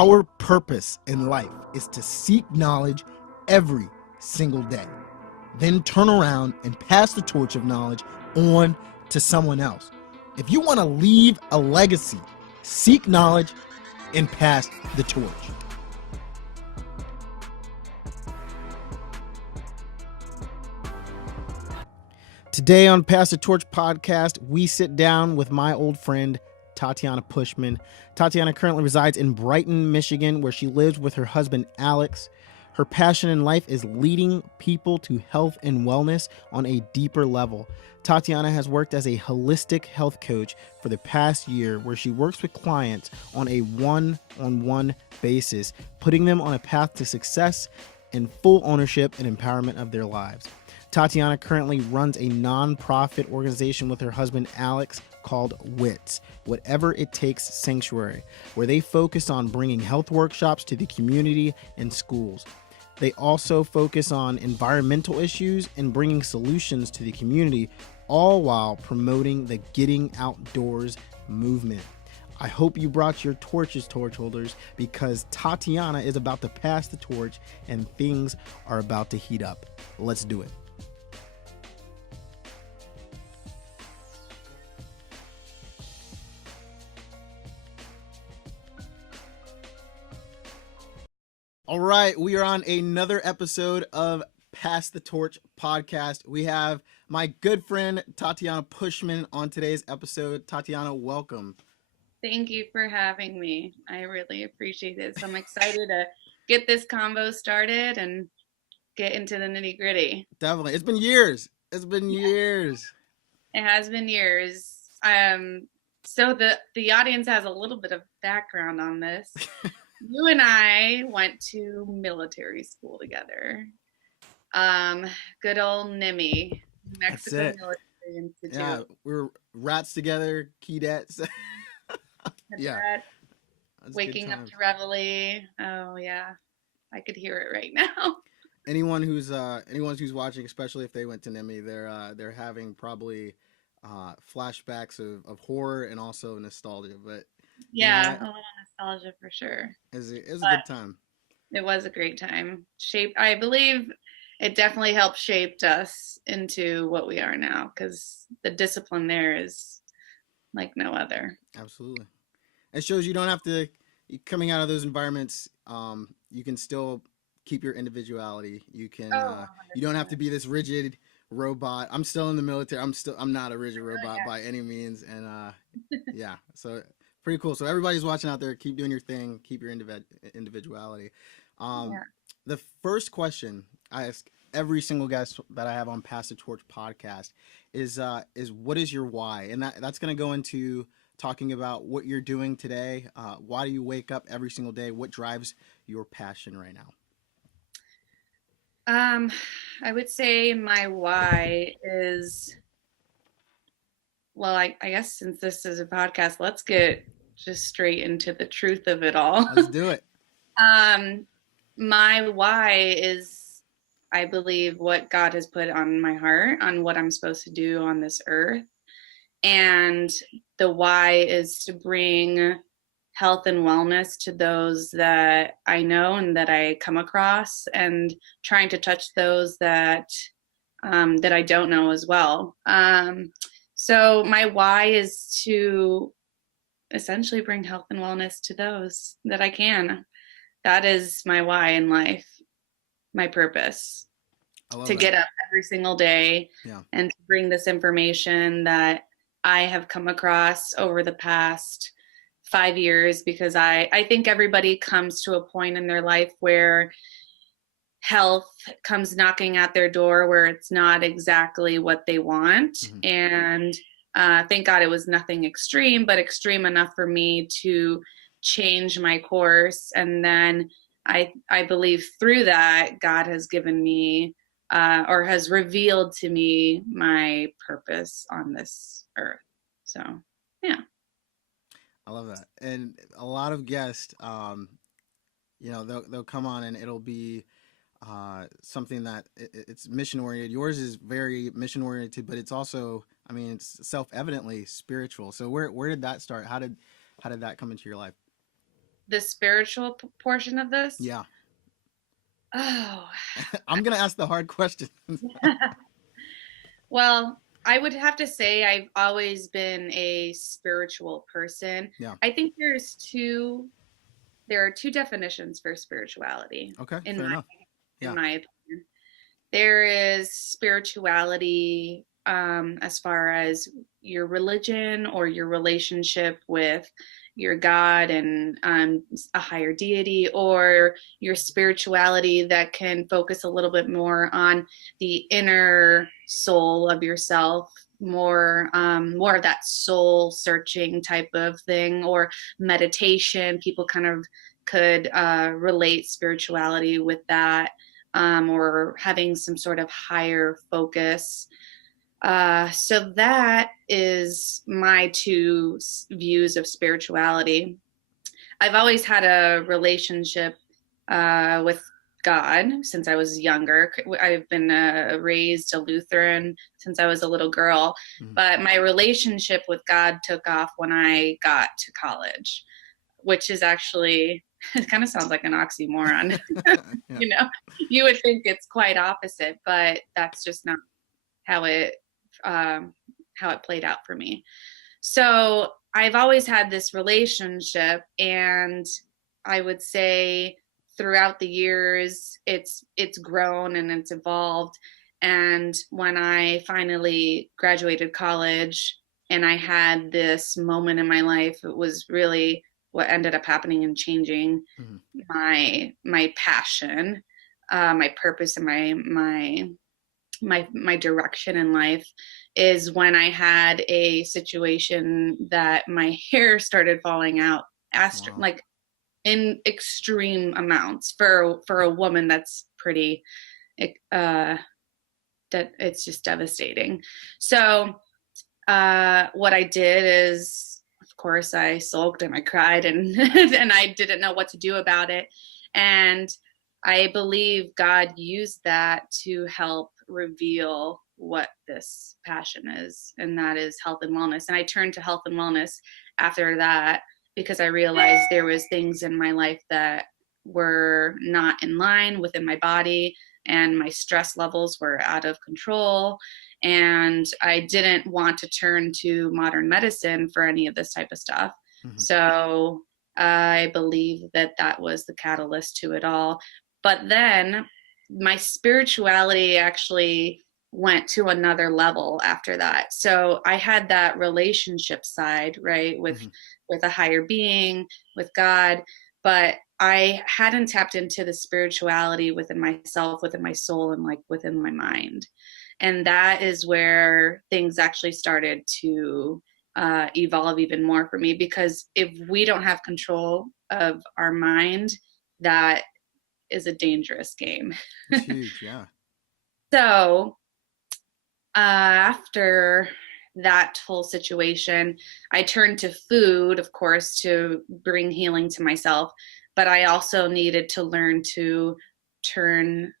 Our purpose in life is to seek knowledge every single day, then turn around and pass the torch of knowledge on to someone else. If you want to leave a legacy, seek knowledge and pass the torch. Today on Pass the Torch podcast, we sit down with my old friend, Tatiana Pushman. Tatiana currently resides in Brighton, Michigan, where she lives with her husband, Alex. Her passion in life is leading people to health and wellness on a deeper level. Tatiana has worked as a holistic health coach for the past year, where she works with clients on a one-on-one basis, putting them on a path to success and full ownership and empowerment of their lives. Tatiana currently runs a non-profit organization with her husband, Alex, called WITS, Whatever It Takes Sanctuary, where they focus on bringing health workshops to the community and schools. They also focus on environmental issues and bringing solutions to the community, all while promoting the Getting Outdoors movement. I hope you brought your torches, torch holders, because Tatiana is about to pass the torch and things are about to heat up. Let's do it. All right, we are on another episode of Pass the Torch podcast. We have my good friend Tatiana Pushman on today's episode. Tatiana, welcome. Thank you for having me. I really appreciate it. So I'm excited to get this convo started and get into the nitty gritty. Definitely. It's been years. Years. It has been years. So the audience has a little bit of background on this. You and I went to military school together. Good old NIMI, Mexico Military Institute. Yeah, we were rats together, keydets. Yeah. Waking up to reveille. Oh yeah, I could hear it right now. Anyone who's watching, especially if they went to NIMI, they're having probably flashbacks of horror and also nostalgia. But yeah, a little nostalgia for sure. It was a good time. It was a great time. I believe it definitely helped shape us into what we are now, because the discipline there is like no other. Absolutely. It shows you don't have to, coming out of those environments, you can still keep your individuality. You can, you don't have to be this rigid robot. I'm still in the military. I'm not a rigid robot by any means. And yeah, so pretty cool. So everybody's watching out there, keep doing your thing, keep your individuality. The first question I ask every single guest that I have on Pass the Torch podcast is what is your why? And that's going to go into talking about what you're doing today. Why do you wake up every single day? What drives your passion right now? I would say my why is, well, I guess since this is a podcast, let's get just straight into the truth of it all. Let's do it. My why is, I believe, what God has put on my heart, on what I'm supposed to do on this earth. And the why is to bring health and wellness to those that I know and that I come across, and trying to touch those that I don't know as well. So my why is to essentially bring health and wellness to those that I can. That is my why in life, my purpose. To get up every single day and to bring this information that I have come across over the past 5 years, because I think everybody comes to a point in their life where health comes knocking at their door, where it's not exactly what they want. Mm-hmm. And thank God it was nothing extreme, but extreme enough for me to change my course. And then I believe through that, God has given me or has revealed to me my purpose on this earth. So, yeah. I love that. And a lot of guests, they'll come on and it'll be something that it's mission oriented. Yours is very mission oriented, but it's also, it's self-evidently spiritual. So where did that start? How did that come into your life? the spiritual portion of this. Yeah. Oh, I'm going to ask the hard questions. well, I would have to say I've always been a spiritual person. Yeah. I think there are two definitions for spirituality Okay. in Fair my enough. in Yeah. my opinion. There is spirituality as far as your religion or your relationship with your God and a higher deity, or your spirituality that can focus a little bit more on the inner soul of yourself, more of that soul searching type of thing, or meditation. People kind of could relate spirituality with that, or having some sort of higher focus. So that is my two views of spirituality. I've always had a relationship with God since I was younger. I've been raised a Lutheran since I was a little girl, Mhm. but my relationship with God took off when I got to college, which is actually, it kind of sounds like an oxymoron. Yeah. You know, you would think it's quite opposite, but that's just not how it um, how it played out for me. So I've always had this relationship, and I would say throughout the years it's grown and it's evolved. And when I finally graduated college and I had this moment in my life, it was really what ended up happening and changing Mhm. my passion, my purpose, and my direction in life, is when I had a situation that my hair started falling out, Wow. like in extreme amounts for a woman. That's pretty that it's just devastating. So what I did is, of course, I sulked and I cried and and I didn't know what to do about it. And I believe God used that to help reveal what this passion is, and that is health and wellness. And I turned to health and wellness after that because I realized there was things in my life that were not in line within my body, and my stress levels were out of control, and I didn't want to turn to modern medicine for any of this type of stuff. Mhm. So I believe that that was the catalyst to it all. But then my spirituality actually went to another level after that. So I had that relationship side, right, Mhm. with a higher being, with God, but I hadn't tapped into the spirituality within myself, within my soul, and like within my mind. And that is where things actually started to evolve even more for me, because if we don't have control of our mind, that is a dangerous game. It's huge. Yeah. So after that whole situation, I turned to food, of course, to bring healing to myself. But I also needed to learn to turn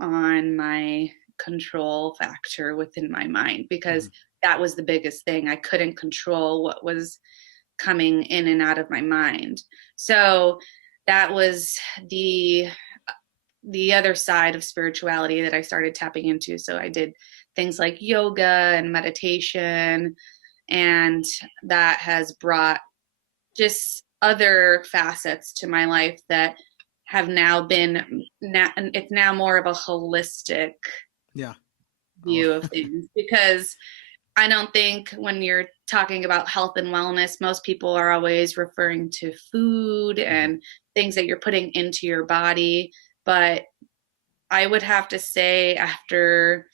on my control factor within my mind, because Mhm. that was the biggest thing. I couldn't control what was coming in and out of my mind. So that was the other side of spirituality that I started tapping into. So I did things like yoga and meditation, and that has brought just other facets to my life that have now been, it's now more of a holistic Yeah. Oh. view of things, because I don't think when you're talking about health and wellness, most people are always referring to food Mhm. and things that you're putting into your body. But I would have to say, after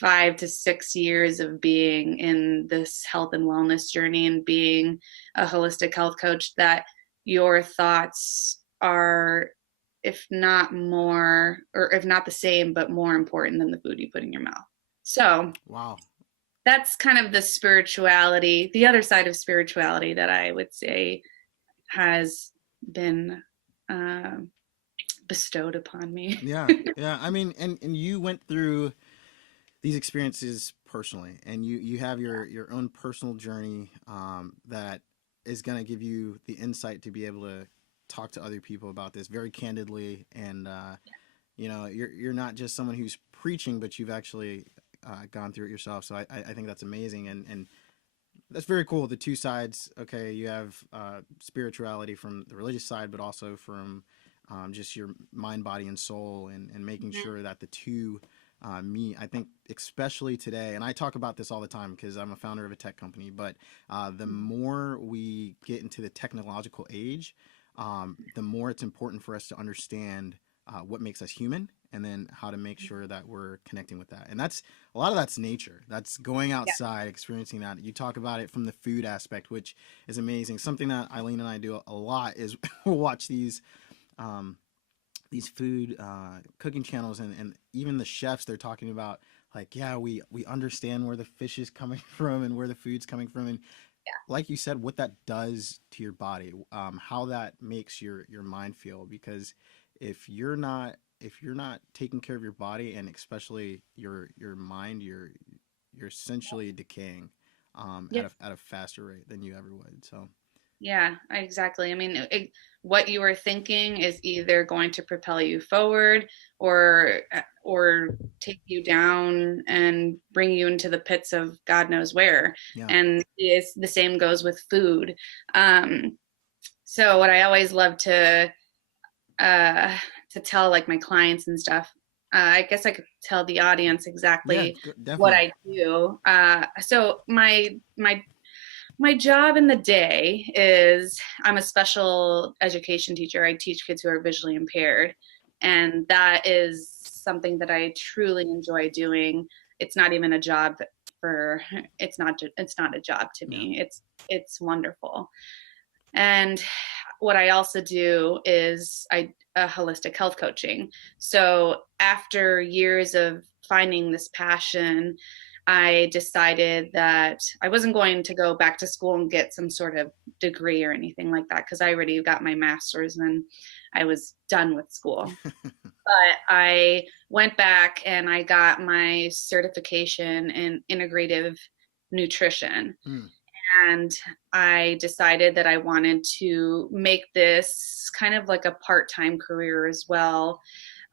5 to 6 years of being in this health and wellness journey and being a holistic health coach, that your thoughts are, if not more, or if not the same, but more important than the food you put in your mouth. So Wow. that's kind of the spirituality, the other side of spirituality that I would say has been uh, bestowed upon me. Yeah. Yeah. I mean, and you went through these experiences personally, and you have your own personal journey that is going to give you the insight to be able talk to other people about this very candidly, and you're not just someone who's preaching, but you've actually gone through it yourself. So I think that's amazing, and that's very cool. The two sides. Okay, you have spirituality from the religious side, but also from just your mind, body, and soul, and making Mhm. sure that the two meet. I think especially today, and I talk about this all the time because I'm a founder of a tech company. But the more we get into the technological age, the more it's important for us to understand what makes us human, and then how to make sure that we're connecting with that. And that's a lot of that's nature. That's going Yeah. outside, experiencing that. You talk about it from the food aspect, which is amazing. Something that Eileen and I do a lot is we'll watch um, these food cooking channels, and even the chefs, they're talking about like, yeah, we understand where the fish is coming from and where the food's coming from, and like you said, what that does to your body, how that makes your mind feel. Because if you're not taking care of your body, and especially your mind, you're essentially decaying Yeah. at a faster rate than you ever would. So Yeah, exactly. I mean, what you are thinking is either going to propel you forward or take you down and bring you into the pits of God knows where. yeah, And it's the same goes with food. Um, so what I always love uh, to tell like my clients and stuff, I guess I could tell the audience yeah, exactly what definitely. I do. So my job in the day is I'm a special education teacher. I teach kids who are visually impaired. And that is something that I truly enjoy doing. It's not even a job for it's not a job to Yeah, me. It's wonderful. And what I also do is I holistic health coaching. So after years of finding this passion, I decided that I wasn't going to go back to school and get some sort of degree or anything like that because I already got my master's and I was done with school. But I went back and I got my certification in integrative nutrition. mm, And I decided that I wanted to make this kind of like a part-time career as well,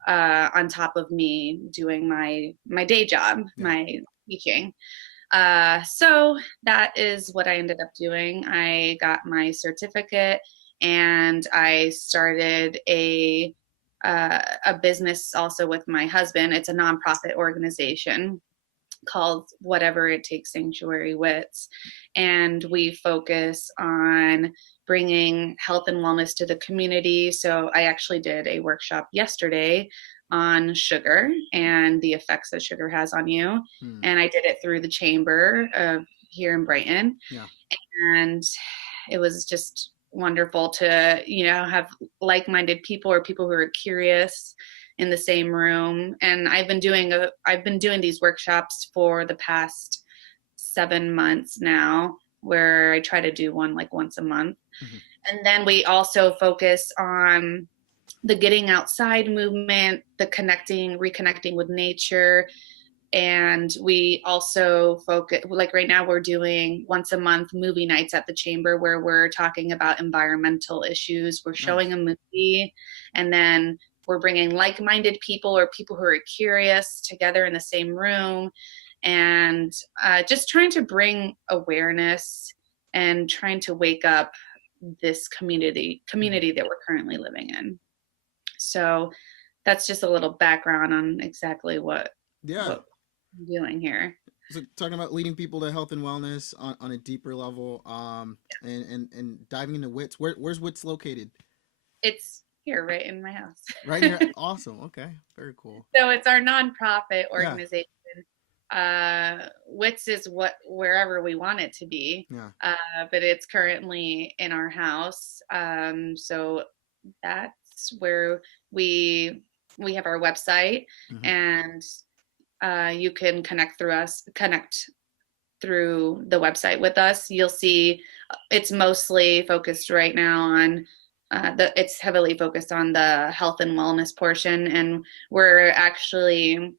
on top of me doing my day job, yeah, my teaching. So that is what I ended up doing. I got my certificate and I started a business also with my husband. It's a nonprofit organization called Whatever It Takes Sanctuary WITS. And we focus on bringing health and wellness to the community. So I actually did a workshop yesterday on sugar and the effects that sugar has on you. mm, And I did it through the chamber here in Brighton. yeah, And it was just wonderful to have like-minded people or people who are curious in the same room. And I've been doing these workshops for the past 7 months now, where I try to do one like once a month. hmm, And then we also focus on the getting outside movement, the reconnecting with nature. And we also focus, like right now we're doing once a month movie nights at the chamber where we're talking about environmental issues. We're showing nice. a movie, and then we're bringing like-minded people or people who are curious together in the same room, and just trying to bring awareness and trying to wake up this Hmm. community that we're currently living in. So that's just a little background on exactly Yeah. what I'm doing here. So talking about leading people to health and wellness on a deeper level, and diving into WITS. Where's WITS located? It's here right in my house. Right in your awesome. Okay, very cool. So it's our nonprofit Yeah, organization. WITS is wherever we want it to be, yeah. but it's currently in our house. So that's where we have our website, Hmm. and you can connect through the website with us. You'll see it's mostly focused right now on it's heavily focused on the health and wellness portion. And we're actually,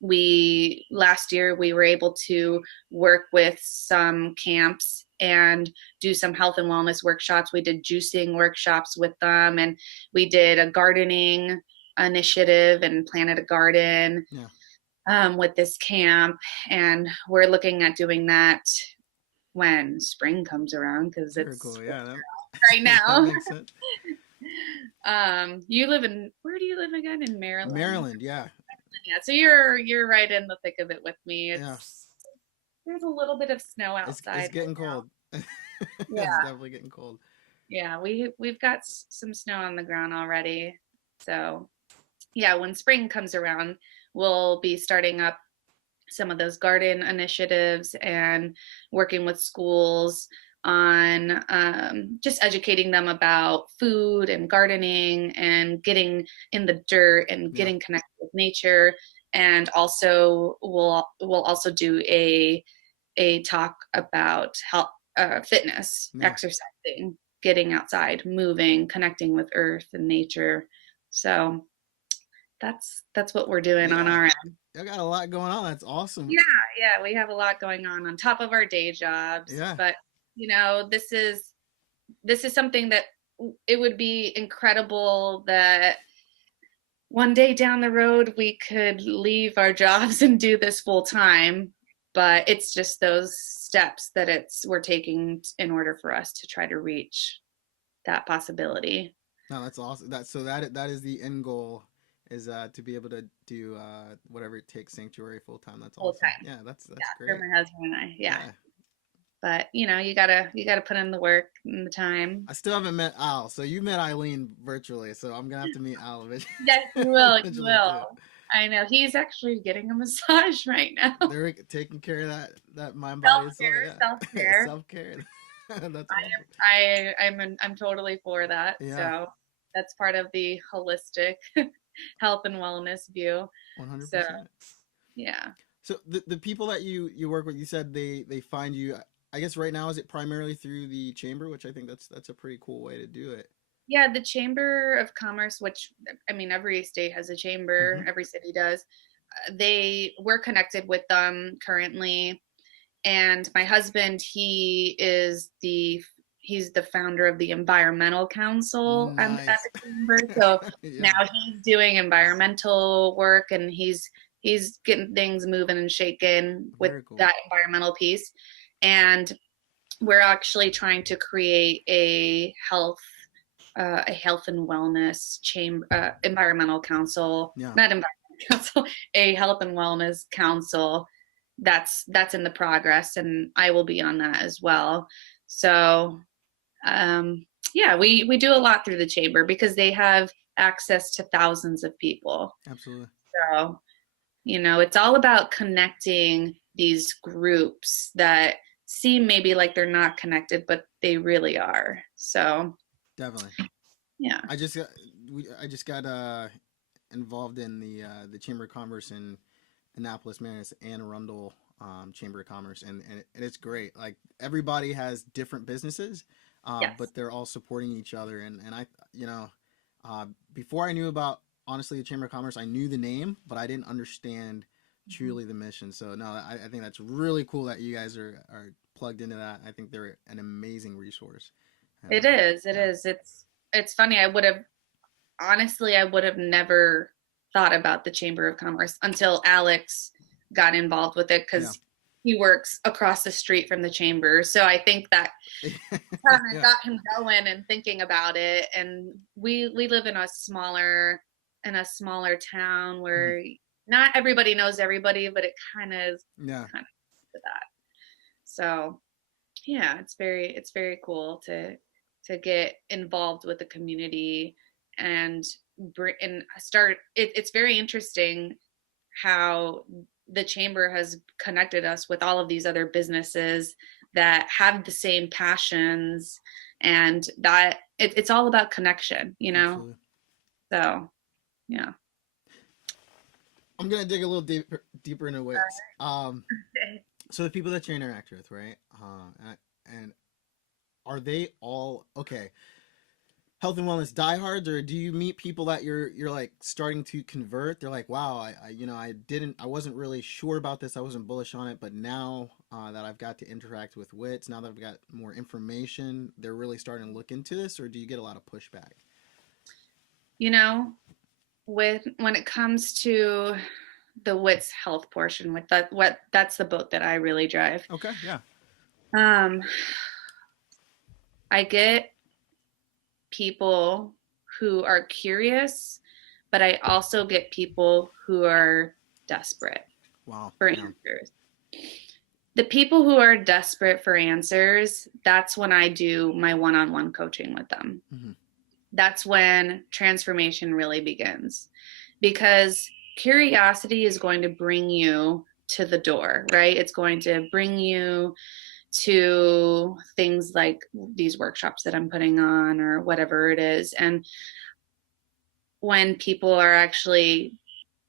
we last year we were able to work with some camps and do some health and wellness workshops. We did juicing workshops with them, and we did a gardening initiative and planted a garden with this camp. And we're looking at doing that when spring comes around, because Very it's cool. Yeah, right that now. makes sense. You live in, where do you live again? In Maryland? Maryland, yeah. Yeah, so you're right in the thick of it with me. There's a little bit of snow outside. It's getting cold. It's definitely getting cold. Yeah, we've got some snow on the ground already. So yeah, when spring comes around, we'll be starting up some of those garden initiatives and working with schools on just educating them about food and gardening and getting in the dirt and getting connected with nature. And also we'll also do a talk about health, fitness, exercising, getting outside, moving, connecting with earth and nature. So that's what we're doing on our end. I got a lot going on. That's awesome. Yeah, we have a lot going on top of our day jobs. Yeah. But this is something that it would be incredible that one day down the road we could leave our jobs and do this full time. But it's just those steps that we're taking in order for us to try to reach that possibility. No, that's awesome. That is the end goal, is to be able to do whatever it takes, sanctuary full time. That's awesome. Full-time. Yeah, that's great. For my husband and I. Yeah. But you gotta put in the work and the time. I still haven't met Al, so you met Eileen virtually, so I'm gonna have to meet Al eventually. Yes, you will. You will. I know, he's actually getting a massage right now. They're taking care of that mind, body, soul. Self-care. Self-care. That's awesome. I'm totally for that. Yeah. So that's part of the holistic health and wellness view. 100%. So, yeah. So the people that you work with, you said they find you. I guess right now, is it primarily through the chamber, which I think that's a pretty cool way to do it. Yeah, the Chamber of Commerce, which I mean, every state has a chamber, every city does. We're connected with them currently, and my husband, he's the founder of the Environmental Council at the chamber. So now he's doing environmental work, and he's getting things moving and shaking with that environmental piece. And we're actually trying to create a health and wellness chamber, environmental council, not environmental council, a health and wellness council. That's in the progress, and I will be on that as well. So, we do a lot through the chamber because they have access to thousands of people. Absolutely. So, it's all about connecting these groups that seem maybe like they're not connected, but they really are. So definitely. Yeah. I just got involved in the Chamber of Commerce in Annapolis, Maryland. It's Anne Arundel Chamber of Commerce, and it's great. Like, everybody has different businesses, but they're all supporting each other. And I before I knew about, honestly, the Chamber of Commerce, I knew the name, but I didn't understand truly the mission. So no, I think that's really cool that you guys are plugged into that. I think they're an amazing resource. It is. It's funny. I would have never thought about the Chamber of Commerce until Alex got involved with it, because he works across the street from the chamber. So I think that kind of got him going and thinking about it. And we live in a smaller town where not everybody knows everybody, but it kind of to that. So yeah, it's very cool to get involved with the community and start. It's very interesting how the chamber has connected us with all of these other businesses that have the same passions, and that it's all about connection, Absolutely. So yeah. I'm gonna dig a little deeper into WITS. So the people that you interact with, right? And are they all okay? health and wellness diehards, or do you meet people that you're like starting to convert? They're like, wow, I wasn't really sure about this, I wasn't bullish on it, but now that I've got to interact with WITS, now that I've got more information, they're really starting to look into this, or do you get a lot of pushback? You know, when it comes to the WITS health portion, with that's the boat that I really drive. Okay, yeah. Um, I get people who are curious, but I also get people who are desperate Wow. for Yeah. answers. The people who are desperate for answers, that's when I do my one-on-one coaching with them. Mm-hmm. That's when transformation really begins, because curiosity is going to bring you to the door, right? It's going to bring you to things like these workshops that I'm putting on or whatever it is. And when people are actually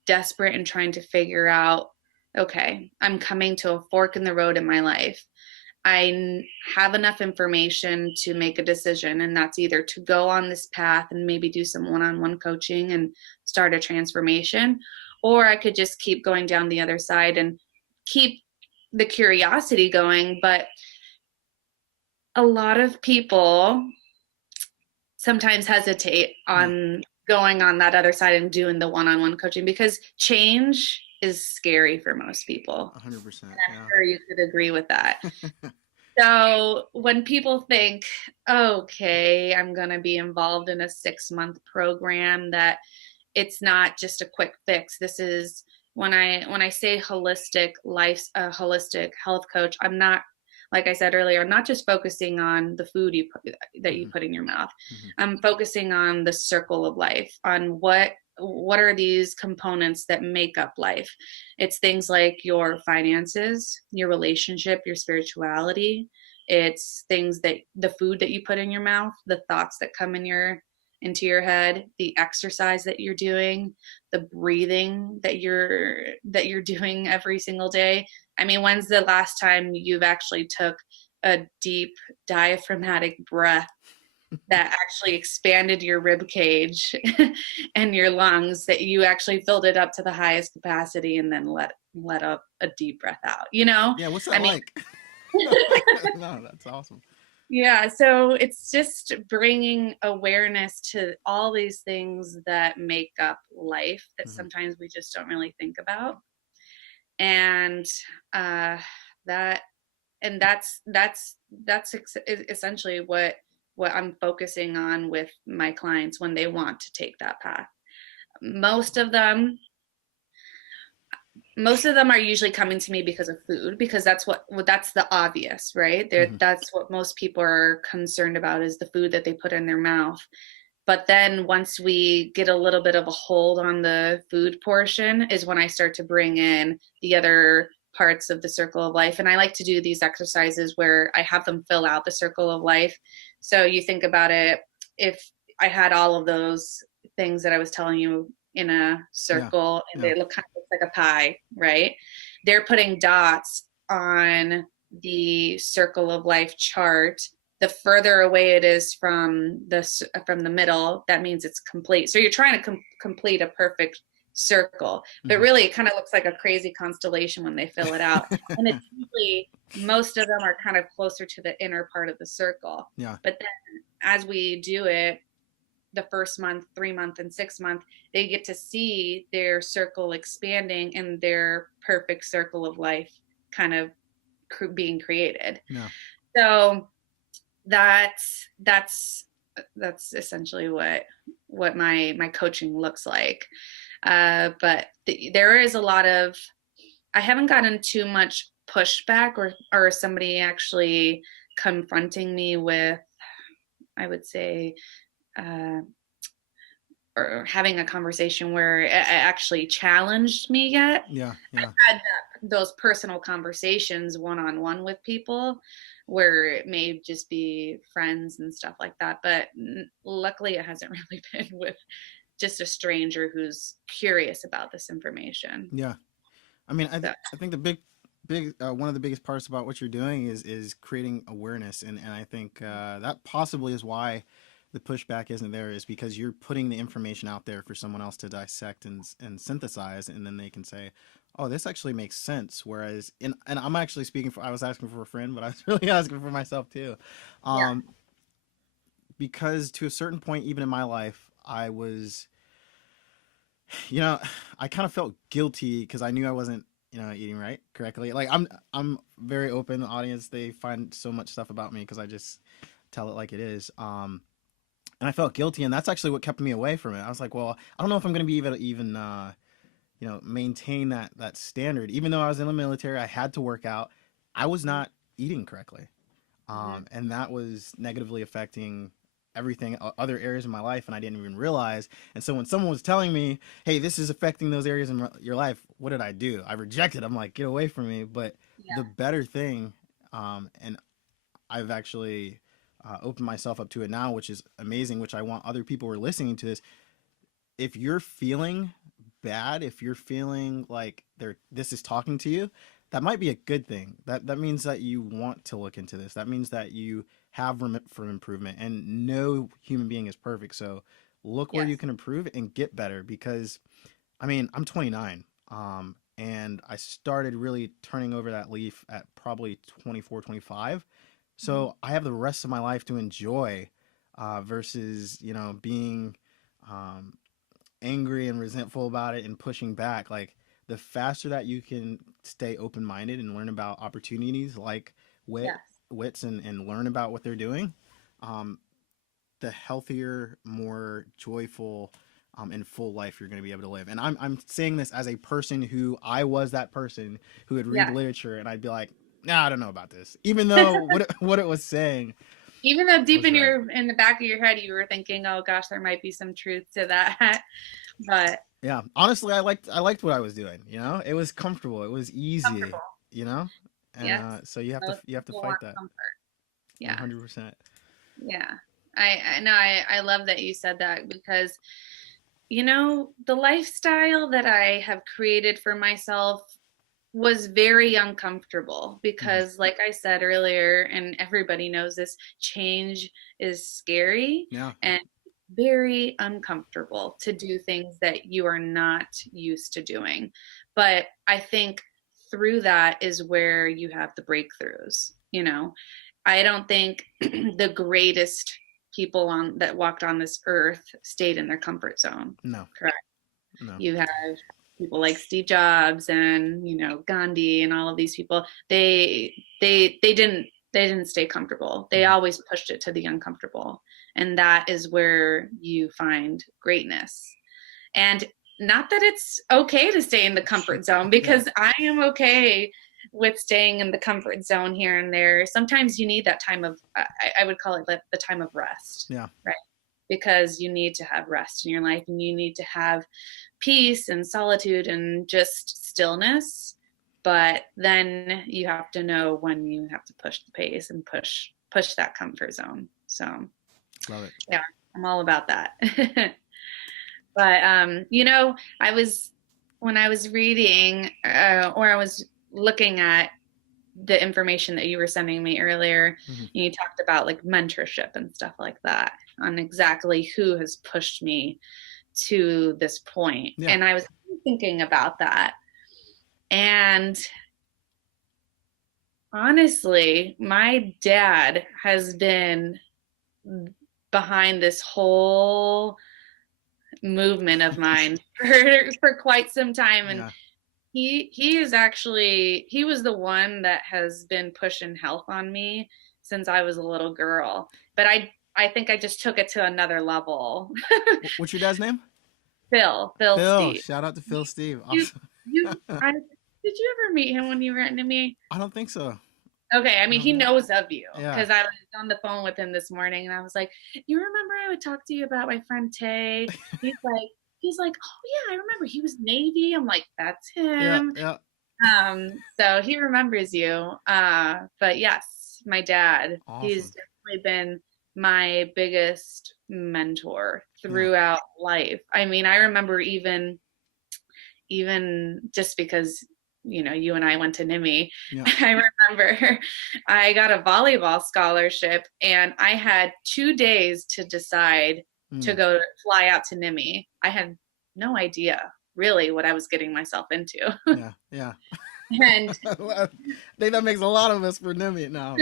desperate and trying to figure out, okay, I'm coming to a fork in the road in my life. I have enough information to make a decision, and that's either to go on this path and maybe do some one-on-one coaching and start a transformation, or I could just keep going down the other side and keep the curiosity going. But a lot of people sometimes hesitate on going on that other side and doing the one-on-one coaching because change is scary for most people. 100%. And I'm sure you could agree with that. So when people think, okay, I'm going to be involved in a 6-month program, that it's not just a quick fix. This is when I say holistic holistic health coach, I'm not, like I said earlier, I'm not just focusing on the food that you put in your mouth. Mm-hmm. I'm focusing on the circle of life, on what are these components that make up life. It's things like your finances, your relationship, your spirituality. It's things that the food that you put in your mouth, the thoughts that come into your head, the exercise that you're doing, the breathing that you're doing every single day. I mean, when's the last time you've actually took a deep diaphragmatic breath that actually expanded your rib cage and your lungs, that you actually filled it up to the highest capacity and then let up a deep breath out, you know? Yeah, what's that I mean, like? No, that's awesome. yeah, so it's just bringing awareness to all these things that make up life that sometimes we just don't really think about. And that and that's essentially what I'm focusing on with my clients when they want to take that path. Most of them are usually coming to me because of food, because that's the obvious, right? That's what most people are concerned about, is the food that they put in their mouth. But then once we get a little bit of a hold on the food portion is when I start to bring in the other parts of the circle of life. And I like to do these exercises where I have them fill out the circle of life. So you think about it, if I had all of those things that I was telling you in a circle, and they look kind of like a pie, right? They're putting dots on the circle of life chart. The further away it is from the middle, that means it's complete. So you're trying to complete a perfect circle, but really it kind of looks like a crazy constellation when they fill it out. And it's usually, most of them are kind of closer to the inner part of the circle. Yeah. But then as we do it, the first month, 3 month, and 6 month, they get to see their circle expanding and their perfect circle of life kind of being created. Yeah. So that's essentially what my coaching looks like. But there is a lot of, I haven't gotten too much pushback or somebody actually confronting me with, I would say, or having a conversation where it actually challenged me yet. Yeah. I've had those personal conversations one-on-one with people where it may just be friends and stuff like that. But luckily it hasn't really been with just a stranger who's curious about this information. Yeah. I mean, I think the big one of the biggest parts about what you're doing is creating awareness, and I think that possibly is why the pushback isn't there is because you're putting the information out there for someone else to dissect and synthesize, and then they can say, "Oh, this actually makes sense." Whereas, and I'm actually speaking for, I was asking for a friend, but I was really asking for myself too, Yeah. um, because to a certain point, even in my life, I was, you know, I kind of felt guilty because I knew I wasn't, eating right correctly. Like I'm very open. The audience, they find so much stuff about me because I just tell it like it is. And I felt guilty, and that's actually what kept me away from it. I was like, well, I don't know if I'm going to be able to even, maintain that standard. Even though I was in the military, I had to work out. I was not eating correctly, Mm-hmm. and that was negatively affecting everything, other areas of my life, and I didn't even realize. And so when someone was telling me, "Hey, this is affecting those areas in your life," what did I do? I rejected. I'm like, "Get away from me!" But the Yeah. better thing, and I've actually opened myself up to it now, which is amazing. Which I want other people who are listening to this. If you're feeling bad, if you're feeling like this is talking to you, that might be a good thing. That means that you want to look into this. That means that you have room for improvement. And no human being is perfect. So look where you Yes. can improve and get better. Because I mean, I'm 29. And I started really turning over that leaf at probably 24, 25. Mm-hmm. So I have the rest of my life to enjoy, versus, being um, angry and resentful about it and pushing back. Like the faster that you can stay open minded and learn about opportunities like Yes. WITS and learn about what they're doing, um, the healthier, more joyful, and full life you're going to be able to live. And I'm saying this as a person who I was that person who would read Yes. literature and I'd be like, nah, I don't know about this, even though what it was saying Even though deep was right. in the back of your head you were thinking, "Oh gosh, there might be some truth to that," but Yeah, honestly, I liked what I was doing. It was comfortable. It was easy. comfortable. You know, and Yes. so you have to Most you have to people want fight that. comfort. One Yeah. hundred percent. Yeah. I know I love that you said that because the lifestyle that I have created for myself was very uncomfortable Mm-hmm. because, like I said earlier, and everybody knows this, change is scary Yeah. and very uncomfortable to do things that you are not used to doing. But I think through that is where you have the breakthroughs. I don't think the greatest people on that walked on this earth stayed in their comfort zone. No. Correct. No. You have people like Steve Jobs and Gandhi and all of these people. They didn't stay comfortable. They Mm-hmm. always pushed it to the uncomfortable, and that is where you find greatness. And not that it's okay to stay in the comfort zone, Yeah. because I am okay with staying in the comfort zone here and there. Sometimes you need that time of, I would call it the time of rest, Yeah. right? Because you need to have rest in your life and you need to have peace and solitude and just stillness. But then you have to know when you have to push the pace and push that comfort zone. So Love it. yeah, I'm all about that. But I was when I was reading, or I was looking at the information that you were sending me earlier, Mm-hmm. you talked about like mentorship and stuff like that, on exactly who has pushed me to this point. Yeah. And I was thinking about that. And honestly, my dad has been behind this whole movement of mine for quite some time. And Yeah. he was the one that has been pushing health on me since I was a little girl. But I think I just took it to another level. What's your dad's name? Phil Phil. Steve. Shout out to Phil Steve. You Awesome. you I did you ever meet him when you were into me? I don't think so. Okay, I I mean, don't he know. knows of you Yeah. because I was on the phone with him this morning, and I was like, "You remember I would talk to you about my friend Tay?" He's like, "Oh yeah, I remember. He was Navy." I'm like, "That's Yeah. him." Yeah. So he remembers you. But yes, my dad, he's Awesome. definitely been my biggest mentor Yeah. throughout life. I mean, I remember even just because you and I went to NIMI. Yeah. I remember I got a volleyball scholarship and I had 2 days to decide to go fly out to NIMI. I had no idea really what I was getting myself into. Yeah. Yeah. And I think that makes a lot of us for NIMI now.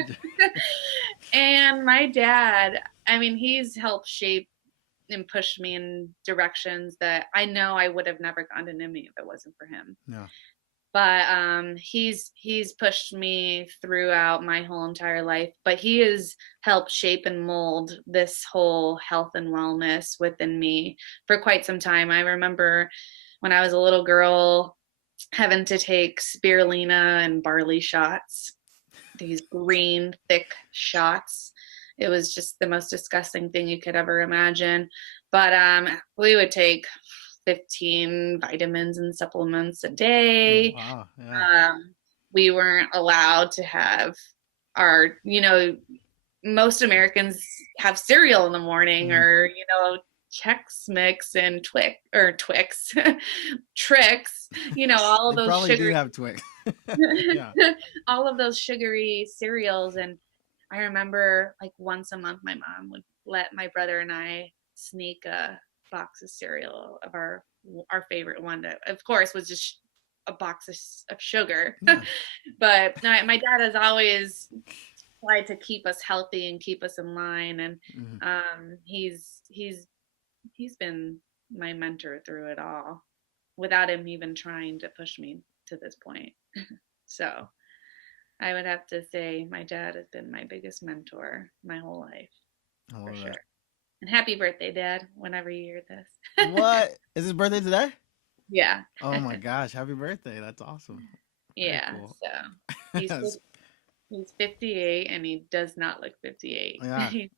and my dad, I mean, he's helped shape and push me in directions that I know I would have never gone to NIMI if it wasn't for him. Yeah. But he's pushed me throughout my whole entire life, but he has helped shape and mold this whole health and wellness within me for quite some time. I remember when I was a little girl having to take spirulina and barley shots, these green thick shots. It was just the most disgusting thing you could ever imagine. But we would take 15 vitamins and supplements a day. Oh, wow. Yeah. We weren't allowed to have our, most Americans have cereal in the morning or, Chex Mix and Twix, Trix, all of They those probably sugary, do have Twix. Yeah. all of those sugary cereals. And I remember like once a month, my mom would let my brother and I sneak a box of cereal of our favorite one that of course was just a box of sugar. Yeah. But my dad has always tried to keep us healthy and keep us in line. And he's been my mentor through it all without him even trying to push me to this point. So I would have to say my dad has been my biggest mentor my whole life. I love for sure. that. And happy birthday, Dad, whenever you hear this. What? Is his birthday today? Yeah. Oh my gosh, happy birthday. That's awesome. Yeah. Cool. So he's 58 and he does not look 58. Yeah. He's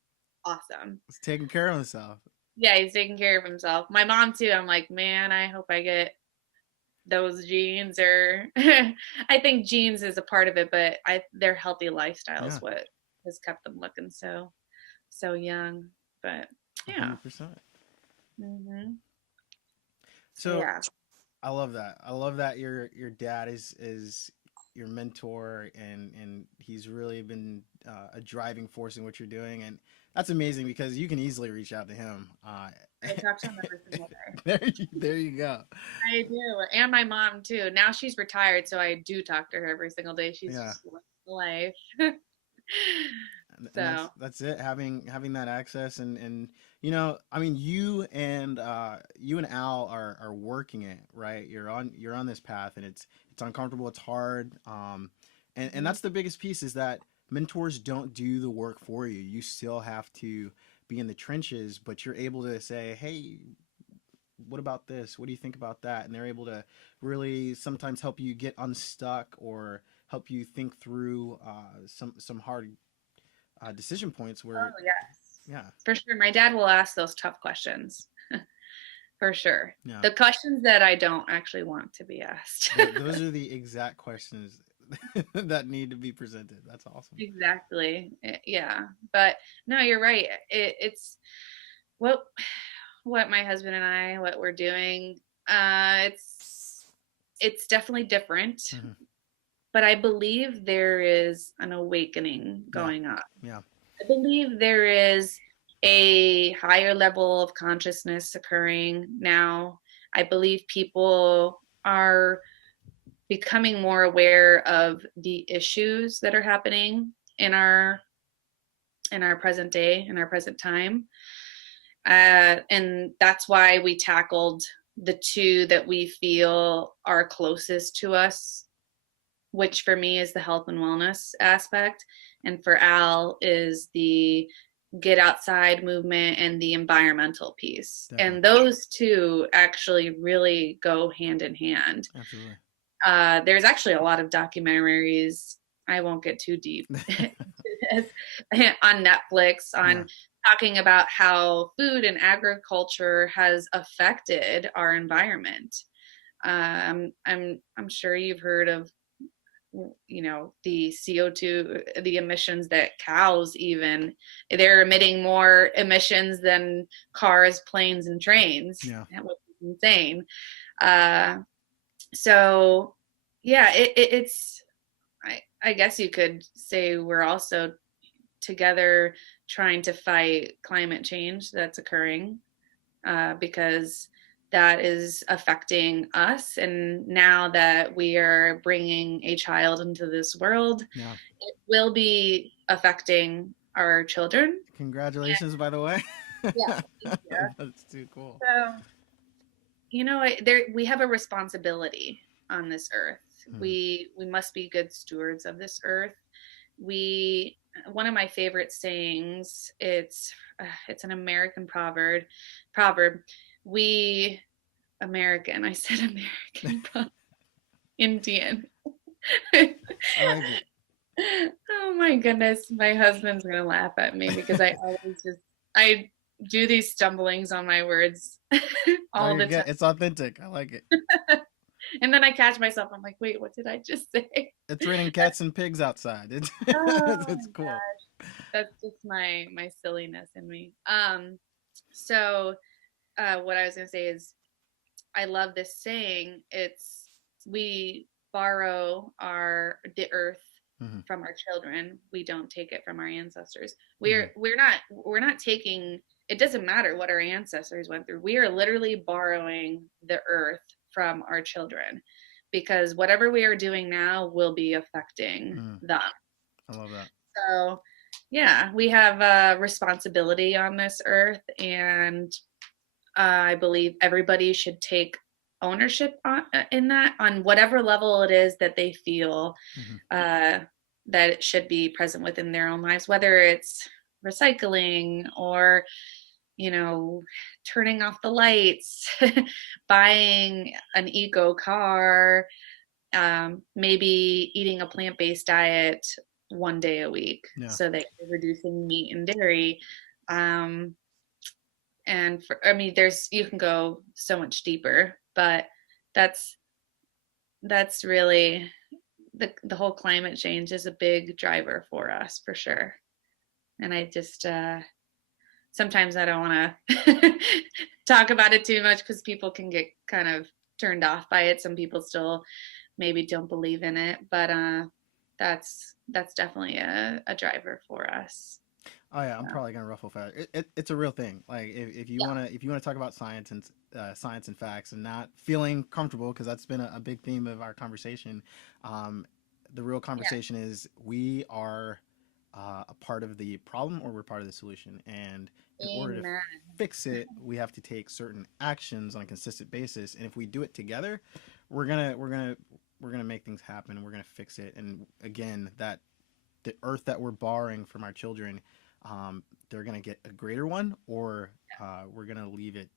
awesome. He's taking care of himself. Yeah, he's taking care of himself. My mom too. I'm like, man, I hope I get those genes, or I think genes is a part of it, but their healthy lifestyle is what has kept them looking so young. But yeah. 100%. Mm-hmm. So yeah. I love that. I love that your dad is your mentor, and he's really been a driving force in what you're doing, and that's amazing because you can easily reach out to him. I talk to him every single day. There you go. I do, and my mom too. Now she's retired, so I do talk to her every single day. She's just living life. So that's it. Having that access, and I mean, you and Al are working it, right? You're on this path, and it's uncomfortable. It's hard. And that's the biggest piece, is that mentors don't do the work for you. You still have to be in the trenches, but you're able to say, hey, what about this? What do you think about that? And they're able to really sometimes help you get unstuck or help you think through some hard decision points where. Oh, yes. Yeah. For sure. My dad will ask those tough questions. For sure. Yeah. The questions that I don't actually want to be asked. Those are the exact questions that need to be presented. That's awesome. Exactly. Yeah. But no, you're right. It's what my husband and I, what we're doing. It's definitely different. Mm-hmm. But I believe there is an awakening going on. Yeah. I believe there is a higher level of consciousness occurring now. I believe people are becoming more aware of the issues that are happening in our present day, in our present time. And that's why we tackled the two that we feel are closest to us, which for me is the health and wellness aspect. And for Al is the get outside movement and the environmental piece. Definitely. And those two actually really go hand in hand. Absolutely. There's actually a lot of documentaries. I won't get too deep on Netflix on talking about how food and agriculture has affected our environment. I'm sure you've heard of, the CO2, the emissions that cows they're emitting more emissions than cars, planes, and trains. Yeah. Which is insane. So yeah, it's, I guess you could say we're also together trying to fight climate change that's occurring, because that is affecting us. And now that we are bringing a child into this world, Yeah. it will be affecting our children. Congratulations, by the way. Yeah, thank you. That's too cool. So, we have a responsibility on this earth. Mm. We must be good stewards of this earth. We One of my favorite sayings, it's an American proverb. We American, I said American, Indian. I like it. Oh my goodness, my husband's gonna laugh at me because I do these stumblings on my words No, all you're the good. time. It's authentic. I like it. And then I catch myself. I'm like, wait, what did I just say? It's raining cats and pigs outside. It's Oh it's my cool. gosh. That's just my silliness in me. So what I was gonna say is I love this saying. It's We borrow the earth Hmm. from our children. We don't take it from our ancestors. Hmm. We're not taking, it doesn't matter what our ancestors went through. We are literally borrowing the earth from our children, because whatever we are doing now will be affecting Mm. them. I love that. So, yeah, we have a responsibility on this earth, and I believe everybody should take ownership in that, on whatever level it is that they feel Hmm. uh, that it should be present within their own lives, whether it's recycling or, turning off the lights, buying an eco car, maybe eating a plant-based diet one day a week Yeah. so that you're reducing meat and dairy. Um, and I mean, you can go so much deeper, but that's really the whole climate change is a big driver for us for sure. And I just sometimes I don't want to talk about it too much because people can get kind of turned off by it. Some people still maybe don't believe in it, but that's definitely a driver for us. Oh yeah, I'm So, probably gonna ruffle feathers. It's a real thing. Like if you yeah, wanna talk about science and facts and not feeling comfortable, because that's been a big theme of our conversation. Um, the real yeah, conversation is we are a part of the problem or we're part of the solution, and in order to amen. fix it, we have to take certain actions on a consistent basis. And if we do it together, we're gonna make things happen. We're gonna fix it. And again, that the earth that we're borrowing from our children, they're going to get a greater one, or we're going to leave it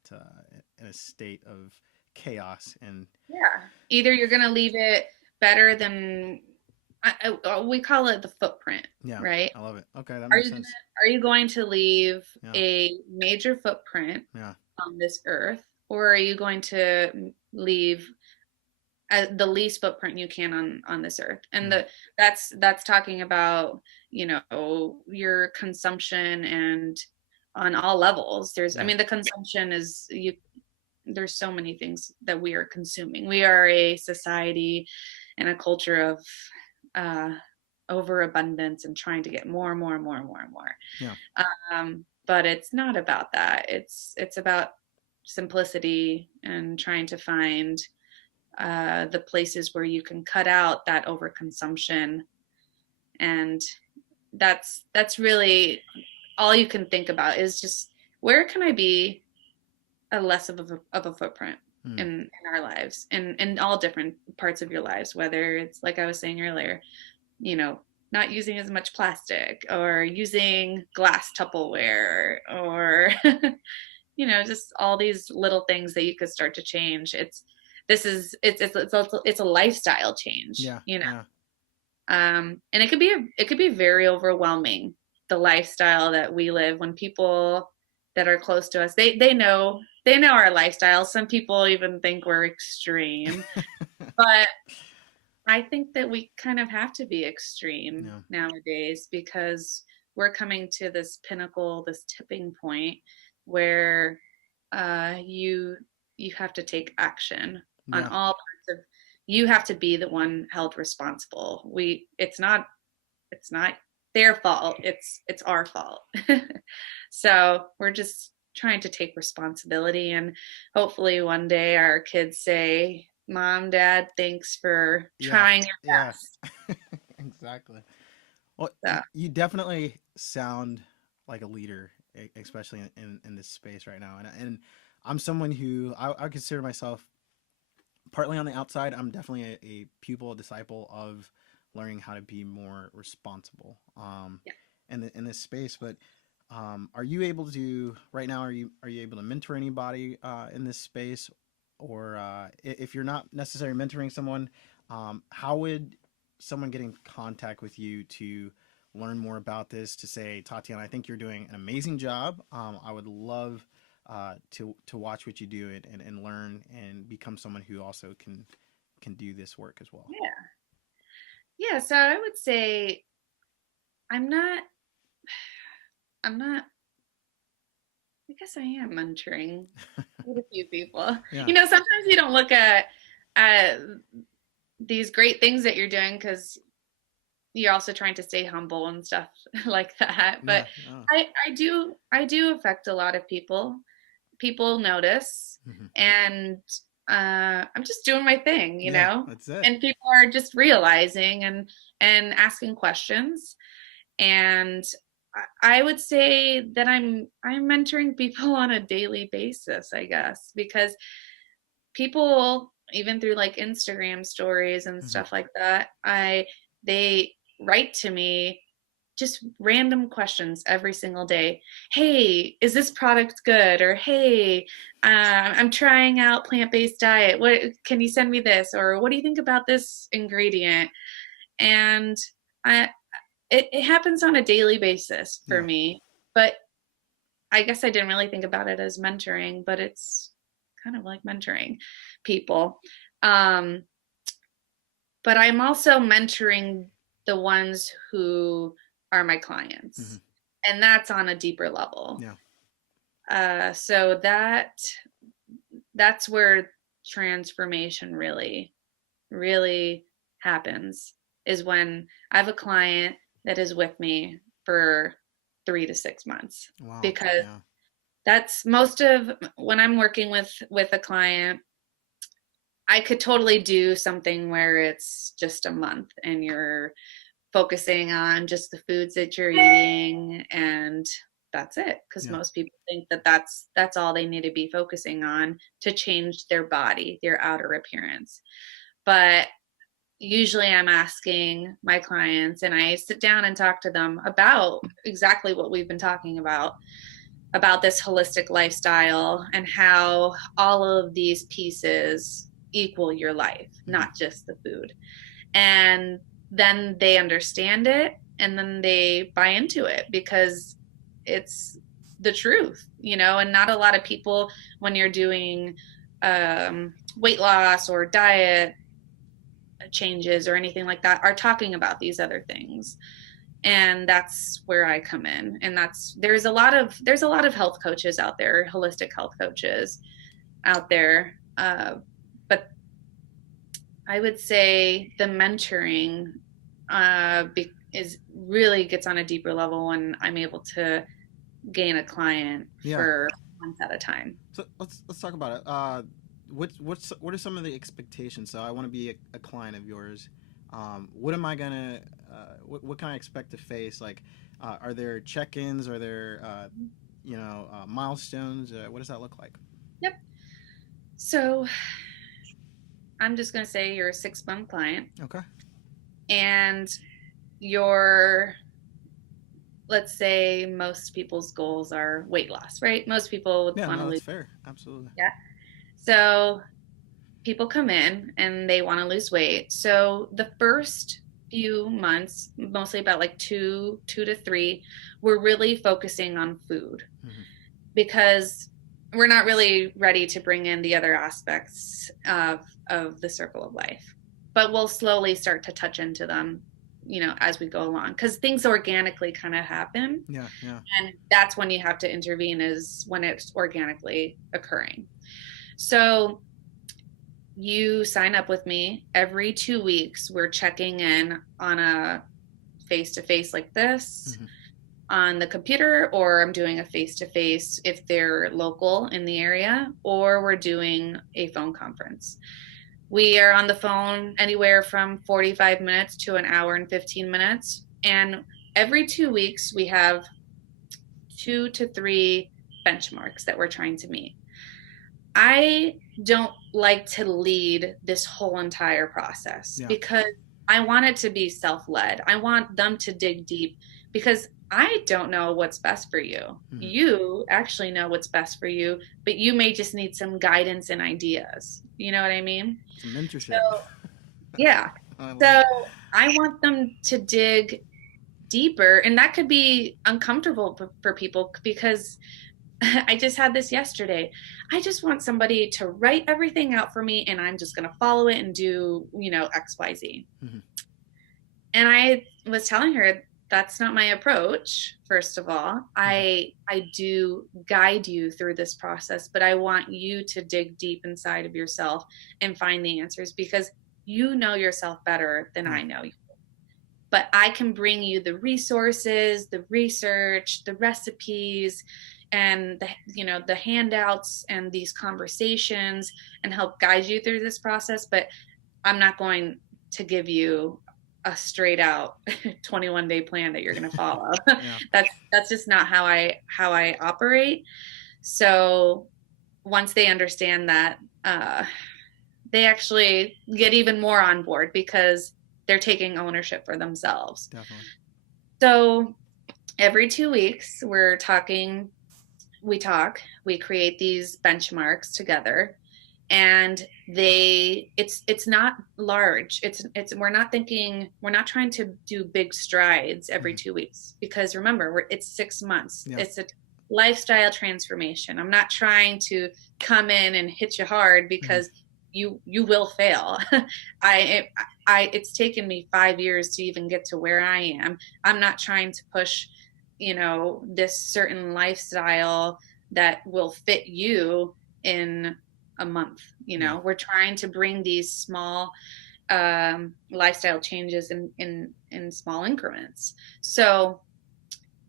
in a state of chaos. And Yeah. Either you're going to leave it better than we call it the footprint, yeah, right? I love it. Okay, that Are makes you sense. are you going to leave Yeah, a major footprint yeah, on this earth, or are you going to leave the least footprint you can on this earth? And mm, that's talking about, your consumption, and on all levels. I yeah, mean, the consumption is you there's so many things that we are consuming. We are a society and a culture of uh, overabundance and trying to get more and more and more and more and more. yeah, But it's not about that. It's about simplicity and trying to find the places where you can cut out that overconsumption, and that's really all you can think about is just where can I be a less of a footprint mm, in our lives, and in all different parts of your lives, whether it's like I was saying earlier, you know not using as much plastic or using glass Tupperware, or just all these little things that you could start to change. It's a lifestyle change, yeah, yeah, and it could be very overwhelming, the lifestyle that we live. When people that are close to us, they know our lifestyle. Some people even think we're extreme, but I think that we kind of have to be extreme yeah, nowadays, because we're coming to this pinnacle, this tipping point where you have to take action on yeah, all parts of you have to be the one held responsible. It's not their fault. It's our fault. So we're just trying to take responsibility, and hopefully one day our kids say, Mom, Dad, thanks for trying your best. Exactly. Well, So, you definitely sound like a leader, especially in this space right now. And I'm someone who I consider myself partly on the outside. I'm definitely a pupil, a disciple of learning how to be more responsible yeah. in this space. But are you able to right now? Are you able to mentor anybody in this space, or if you're not necessarily mentoring someone, how would someone get in contact with you to learn more about this? To say, Tatiana, I think you're doing an amazing job. I would love to watch what you do and learn and become someone who also can do this work as well. Yeah. So I would say I'm not, I guess I am mentoring with a few people. Yeah. Sometimes you don't look at these great things that you're doing because you're also trying to stay humble and stuff like that. Yeah. But Oh. I do affect a lot of people. People notice, Mhm. and I'm just doing my thing, Yeah, that's it. and people are just realizing and asking questions. And I would say that I'm mentoring people on a daily basis, I guess, because people, even through like Instagram stories and Mhm. stuff like that, they write to me just random questions every single day. Hey, is this product good? Or hey, I'm trying out plant-based diet. What can you send me this? Or what do you think about this ingredient? And I, it happens on a daily basis for Yeah. me. But I guess I didn't really think about it as mentoring, but it's kind of like mentoring people. Um, but I'm also mentoring the ones who are my clients, Mhm. and that's on a deeper level. Yeah. So that's where transformation really happens, is when I have a client that is with me for 3 to 6 months, Wow. because Yeah. that's most of when I'm working with a client. I could totally do something where it's just a month and you're focusing on just the foods that you're eating, and that's it, because Yeah. most people think that that's all they need to be focusing on to change their body, their outer appearance. But usually I'm asking my clients, and I sit down and talk to them about exactly what we've been talking about this holistic lifestyle and how all of these pieces equal your life, Mhm. not just the food. And then they understand it, and then they buy into it because it's the truth, and not a lot of people, when you're doing weight loss or diet changes or anything like that, are talking about these other things. And that's where I come in. And there's a lot of health coaches out there, holistic health coaches out there. But I would say the mentoring is really gets on a deeper level when I'm able to gain a client Yeah. for months at a time. So let's talk about it. What are some of the expectations? So I want to be a client of yours. What am I gonna? What can I expect to face? Like, are there check-ins? Are there milestones? What does that look like? Yep. So I'm just going to say you're a 6-month client, Okay. and your let's say most people's goals are weight loss, right? Most people would Yeah. want No, to that's lose. fair. Absolutely. Yeah. So people come in and they want to lose weight. So the first few months, mostly about like two to three, we're really focusing on food, Mhm. because we're not really ready to bring in the other aspects of the circle of life. But we'll slowly start to touch into them, as we go along, because things organically kind of happen. Yeah. Yeah. And that's when you have to intervene, is when it's organically occurring. So you sign up with me every 2 weeks. We're checking in on a face-to-face like this on the computer, or I'm doing a face-to-face if they're local in the area, or we're doing a phone conference. We are on the phone anywhere from 45 minutes to an hour and 15 minutes. And every 2 weeks, we have 2 to 3 benchmarks that we're trying to meet. I don't like to lead this whole entire process because I want it to be self-led. I want them to dig deep because I don't know what's best for you. You actually know what's best for you, but you may just need some guidance and ideas. You know what I mean? Some mentorship. So, yeah. So I want them to dig deeper, and that could be uncomfortable for people because I just had this yesterday. I just want somebody to write everything out for me and I'm just going to follow it and do, X, Y, Z. And I was telling her, that's not my approach. First of all, I do guide you through this process, but I want you to dig deep inside of yourself and find the answers because you know yourself better than I know you. But I can bring you the resources, the research, the recipes, and the handouts and these conversations and help guide you through this process. But I'm not going to give you a straight out 21-day plan that you're going to follow. That's just not how I operate. So once they understand that, they actually get even more on board because they're taking ownership for themselves. Definitely. So every 2 weeks we create these benchmarks together, and it's not large. We're not trying to do big strides every 2 weeks because remember, it's 6 months. Yeah. It's a lifestyle transformation. I'm not trying to come in and hit you hard because you will fail. It's taken me 5 years to even get to where I am. I'm not trying to push, this certain lifestyle that will fit you in a month. We're trying to bring these small lifestyle changes in small increments. So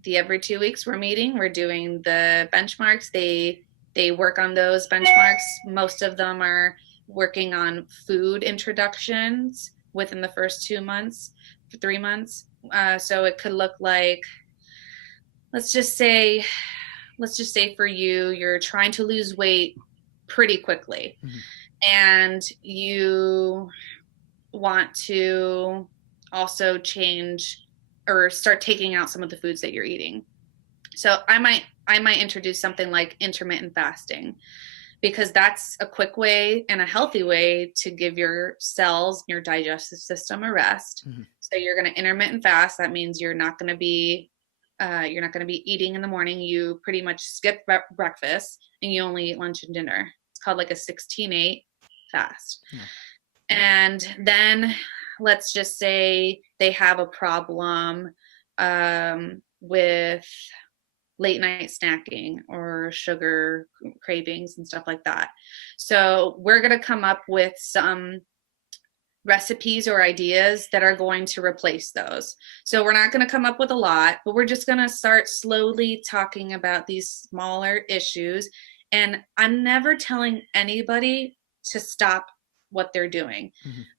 every 2 weeks we're meeting, we're doing the benchmarks. They work on those benchmarks. Most of them are working on food introductions within the first 3 months. So it could look like, let's just say for you're trying to lose weight pretty quickly and you want to also change or start taking out some of the foods that you're eating. So I might introduce something like intermittent fasting, because that's a quick way and a healthy way to give your cells, your digestive system a rest. So you're going to intermittent fast. That means you're not going to be eating in the morning. You pretty much skip breakfast and you only eat lunch and dinner. It's called like a 16-8 fast. And then let's just say they have a problem with late night snacking or sugar cravings and stuff like that. So we're going to come up with some recipes or ideas that are going to replace those. So we're not going to come up with a lot, but we're just going to start slowly talking about these smaller issues. And I'm never telling anybody to stop what they're doing.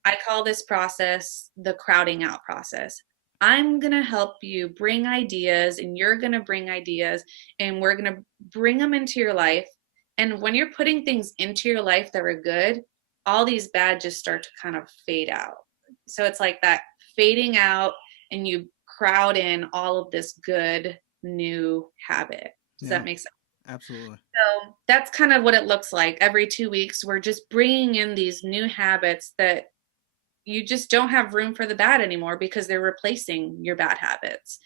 I call this process the crowding out process. I'm going to help you bring ideas, and you're going to bring ideas, and we're going to bring them into your life. And when you're putting things into your life that are good, all these bad just start to kind of fade out. So it's like that fading out, and you crowd in all of this good new habit. Does that make sense? Absolutely. So that's kind of what it looks like. Every 2 weeks, we're just bringing in these new habits that you just don't have room for the bad anymore because they're replacing your bad habits.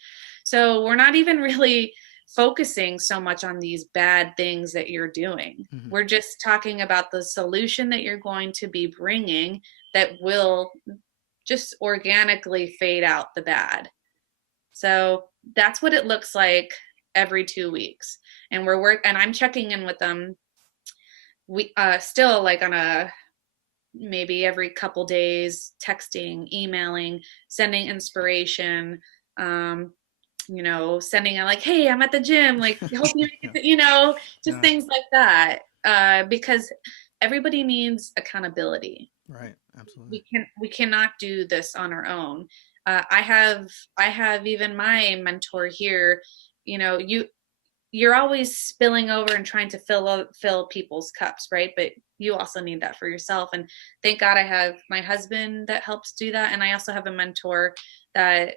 So we're not even really focusing so much on these bad things that you're doing. We're just talking about the solution that you're going to be bringing that will just organically fade out the bad. So that's what it looks like every 2 weeks. And and I'm checking in with them. We still like on a maybe every couple days, texting, emailing, sending inspiration, um, sending out like, hey, I'm at the gym, like, hope you make it, just Yeah. things like that. Because everybody needs accountability. Right. Absolutely. We cannot do this on our own. I have even my mentor here, you're always spilling over and trying to fill people's cups, right? But you also need that for yourself. And thank God I have my husband that helps do that. And I also have a mentor that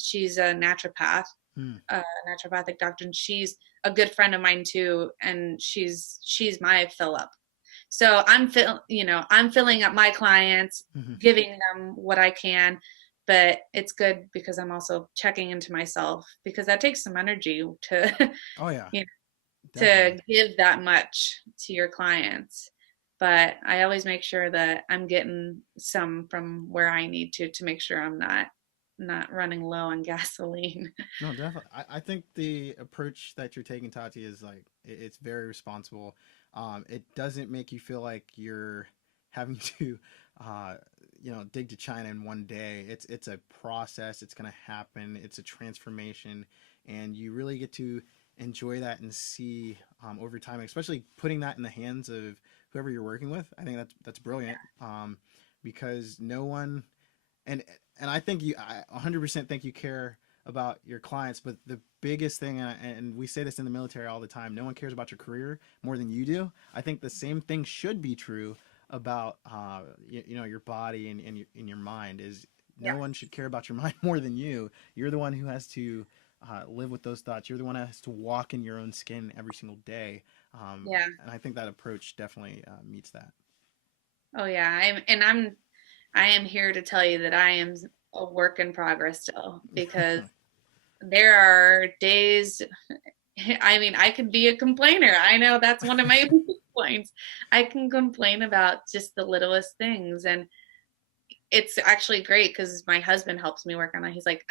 she's a naturopath, Hmm. naturopathic doctor, and she's a good friend of mine too. And she's my fill up. So I'm filling up my clients, Hmm. giving them what I can, but it's good because I'm also checking into myself, because that takes some energy to Oh yeah, you know, definitely. to give that much to your clients. But I always make sure that I'm getting some from where I need to make sure I'm not running low on gasoline. No, definitely. I think the approach that you're taking, Tati, is like it's very responsible. It doesn't make you feel like you're having to, uh, dig to China in one day. It's a process. It's gonna happen. It's a transformation, and you really get to enjoy that and see over time, especially putting that in the hands of whoever you're working with. I think that's brilliant, because no one and and I think I 100% think you care about your clients, but the biggest thing, and we say this in the military all the time, no one cares about your career more than you do. I think the same thing should be true about your body and your mind. Is no Yeah. one should care about your mind more than you. You're the one who has to live with those thoughts. You're the one that has to walk in your own skin every single day. Yeah. And I think that approach definitely meets that. Oh yeah. I am here to tell you that I am a work in progress still, because there are days, I mean, I could be a complainer. I know that's one of my points. I can complain about just the littlest things. And it's actually great because my husband helps me work on it. He's like,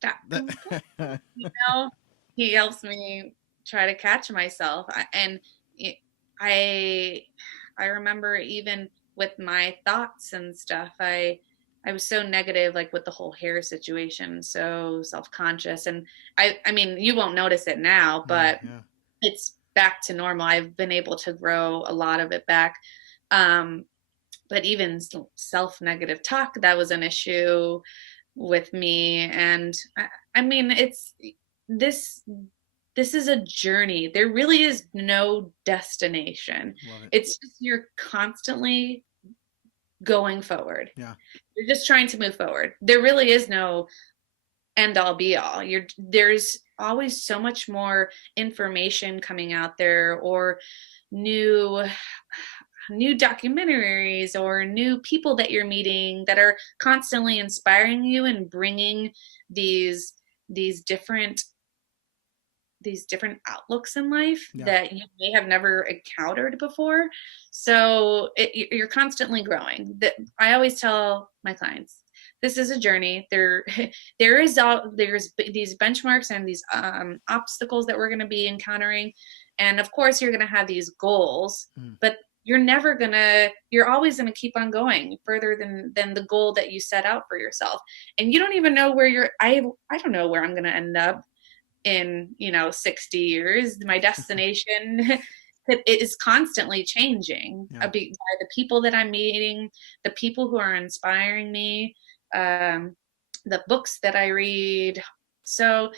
stop complaining. You know, he helps me try to catch myself. And I, I remember even with my thoughts and stuff, I was so negative, like with the whole hair situation, so self-conscious. And I mean, you won't notice it now, Yeah, but yeah. it's back to normal. I've been able to grow a lot of it back. Um, but even self-negative talk, that was an issue with me. And I mean, this this is a journey. There really is no destination. Love it. It's just you're constantly going forward. Yeah. You're just trying to move forward. There really is no end all be all. There's always so much more information coming out there, or new new documentaries, or new people that you're meeting that are constantly inspiring you and bringing these these different these different outlooks in life Yeah. that you may have never encountered before. So you're constantly growing. That I always tell my clients, this is a journey. There's these benchmarks and these obstacles that we're going to be encountering, and of course you're going to have these goals, Mm. but you're always going to keep on going further than the goal that you set out for yourself. And you don't even know where I don't know where I'm going to end up in 60 years. My destination it is constantly changing Yeah. by the people that I'm meeting, the people who are inspiring me, um, the books that I read. So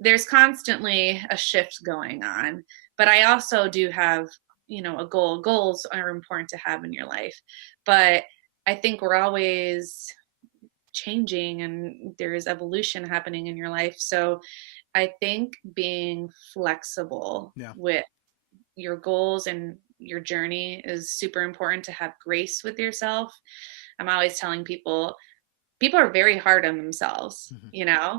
there's constantly a shift going on. But I also do have a goal. Goals are important to have in your life, but I think we're always changing and there is evolution happening in your life. So I think being flexible Yeah. with your goals and your journey is super important, to have grace with yourself. I'm always telling people are very hard on themselves, Hmm.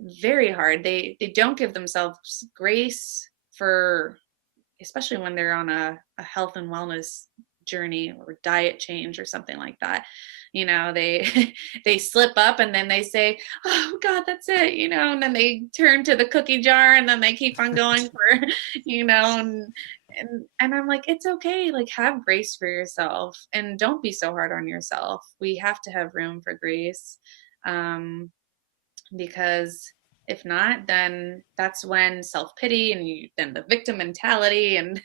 very hard. They don't give themselves grace for, especially when they're on a health and wellness journey or diet change or something like that. They they slip up and then they say, oh God, that's it, and then they turn to the cookie jar and then they keep on going for, and I'm like, it's okay. Like, have grace for yourself and don't be so hard on yourself. We have to have room for grace. Because if not, then that's when self-pity and then the victim mentality, and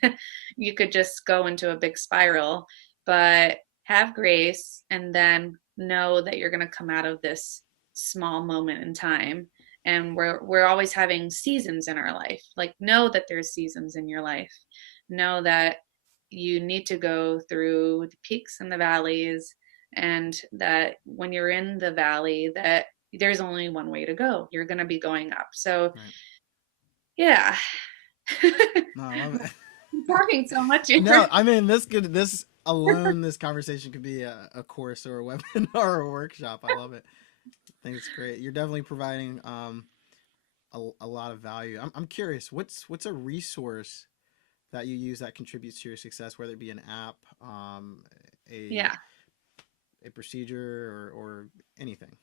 you could just go into a big spiral. But have grace, and then know that you're going to come out of this small moment in time. And we're always having seasons in our life. Like, know that there's seasons in your life. Know that you need to go through the peaks and the valleys, and that when you're in the valley, that there's only one way to go. You're going to be going up. So, Right. yeah. No, I love it. I'm talking so much here. No, I mean, this alone, this conversation could be a course or a webinar or a workshop. I love it. I think it's great. You're definitely providing a lot of value. I'm curious, what's a resource that you use that contributes to your success, whether it be an app, Yeah. a procedure, or anything?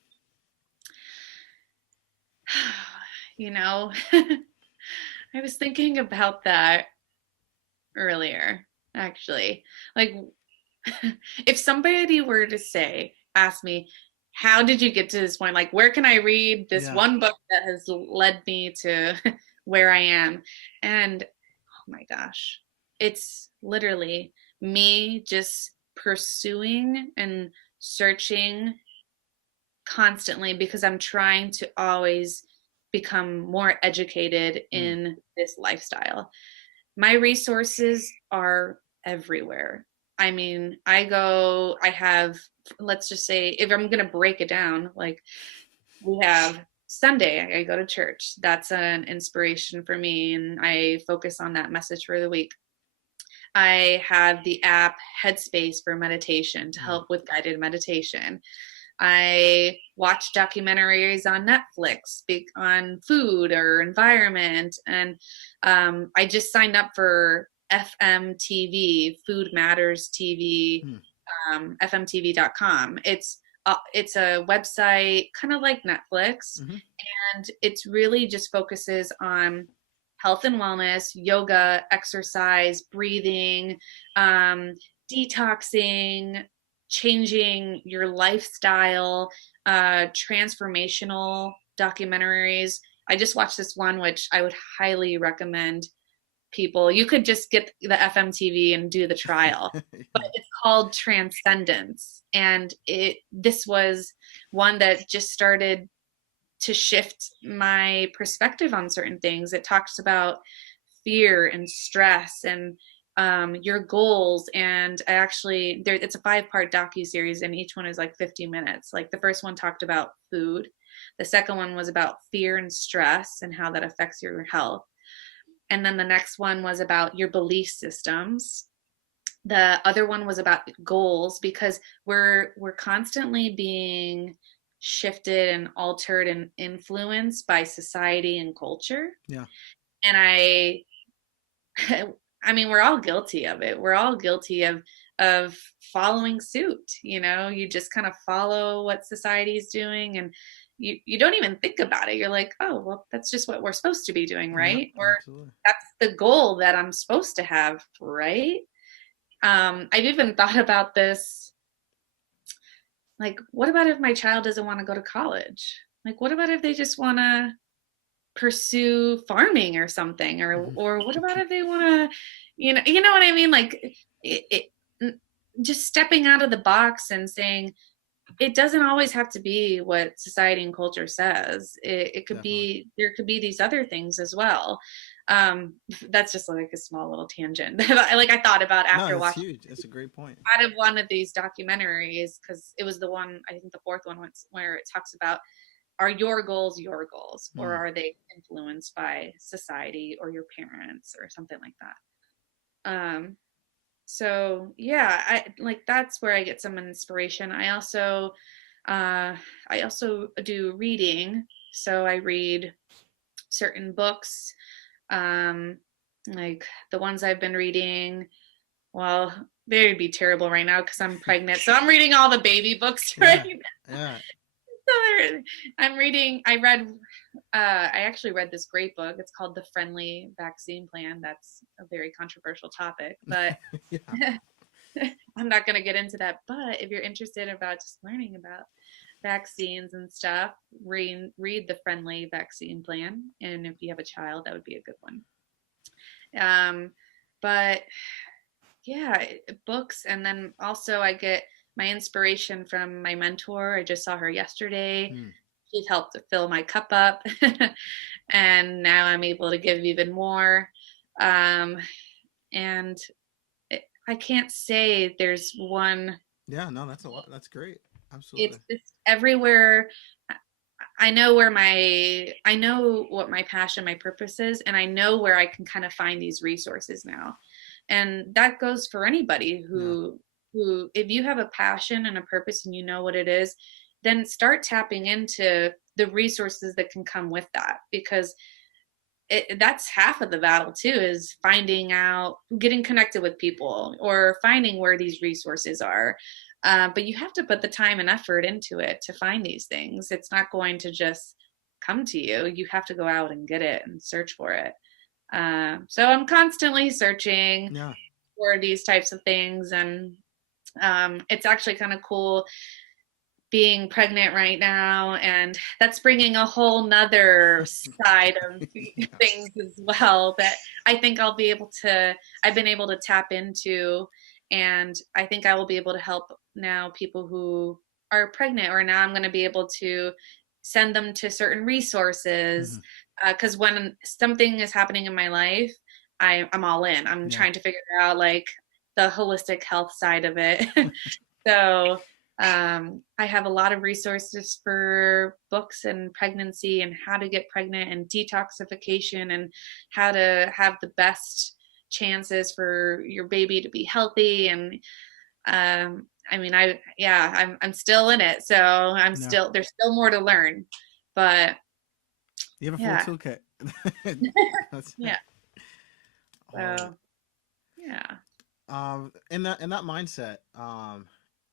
I was thinking about that earlier, actually. Like, if somebody were to ask me, how did you get to this point? Like, where can I read this one book that has led me to where I am? And oh my gosh, it's literally me just pursuing and searching constantly, because I'm trying to always become more educated in this lifestyle. My resources are everywhere. I mean, I have, let's just say, if I'm going to break it down, like, we have Sunday, I go to church. That's an inspiration for me, and I focus on that message for the week. I have the app Headspace for meditation to help with guided meditation. I watch documentaries on Netflix, speak on food or environment. And I just signed up for FMTV, Food Matters TV, fmtv.com. It's a website kind of like Netflix, and it's really just focuses on health and wellness, yoga, exercise, breathing, detoxing, changing your lifestyle, transformational documentaries. I just watched this one, which I would highly recommend people. You could just get the FMTV and do the trial, but it's called Transcendence. And this was one that just started to shift my perspective on certain things. It talks about fear and stress and your goals. And it's a 5-part docu-series, and each one is like 50 minutes. Like, the first one talked about food. The second one was about fear and stress and how that affects your health. And then the next one was about your belief systems. The other one was about goals, because we're constantly being shifted and altered and influenced by society and culture. Yeah. And I mean, we're all guilty of it. We're all guilty of following suit. You just kind of follow what society's doing, and you don't even think about it. You're like, oh, well, that's just what we're supposed to be doing, right? Yep, Or absolutely. that's the goal that I'm supposed to have, right? I've even thought about this. Like, what about if my child doesn't want to go to college? Like, what about if they just want to pursue farming or something? Or what about if they want to, you know what I mean? Like, just stepping out of the box and saying, it doesn't always have to be what society and culture says. It could be, there could be these other things as well. That's just like a small little tangent I thought about after watching. Huge. That's a great point. Out of one of these documentaries, because it was the one, I think the fourth one, where it talks about, are your goals, or are they influenced by society or your parents or something like that? So yeah, that's where I get some inspiration. I also do reading. So I read certain books, like the ones I've been reading. Well, they would be terrible right now because I'm pregnant. So I'm reading all the baby books Yeah, right now. yeah. So I actually read this great book. It's called The Friendly Vaccine Plan. That's a very controversial topic, but Yeah. I'm not going to get into that. But if you're interested about just learning about vaccines and stuff, read The Friendly Vaccine Plan. And if you have a child, that would be a good one. But yeah, books. And then also I get my inspiration from my mentor. I just saw her yesterday. Hmm. She's helped to fill my cup up. And now I'm able to give even more. And I can't say there's one. Yeah, no, that's a lot. That's great. Absolutely. It's everywhere. I know what my passion, my purpose is, and I know where I can kind of find these resources now. And that goes for anybody who if you have a passion and a purpose and you know what it is, then start tapping into the resources that can come with that, because that's half of the battle too, is finding out, getting connected with people or finding where these resources are. But you have to put the time and effort into it to find these things. It's not going to just come to you. You have to go out and get it and search for it. So I'm constantly searching Yeah. for these types of things. And it's actually kind of cool being pregnant right now, and that's bringing a whole nother side of Yes. things as well that I think I've been able to tap into. And I think I will be able to help now people who are pregnant, or now I'm going to be able to send them to certain resources. Mhm. Because when something is happening in my life, I'm all in. I'm Yeah. trying to figure out like the holistic health side of it. So I have a lot of resources for books and pregnancy and how to get pregnant and detoxification and how to have the best chances for your baby to be healthy. And I mean, I'm still in it, so Yeah. there's still more to learn, but You have a full yeah, toolkit. That's yeah. it. Oh, So yeah, in that mindset,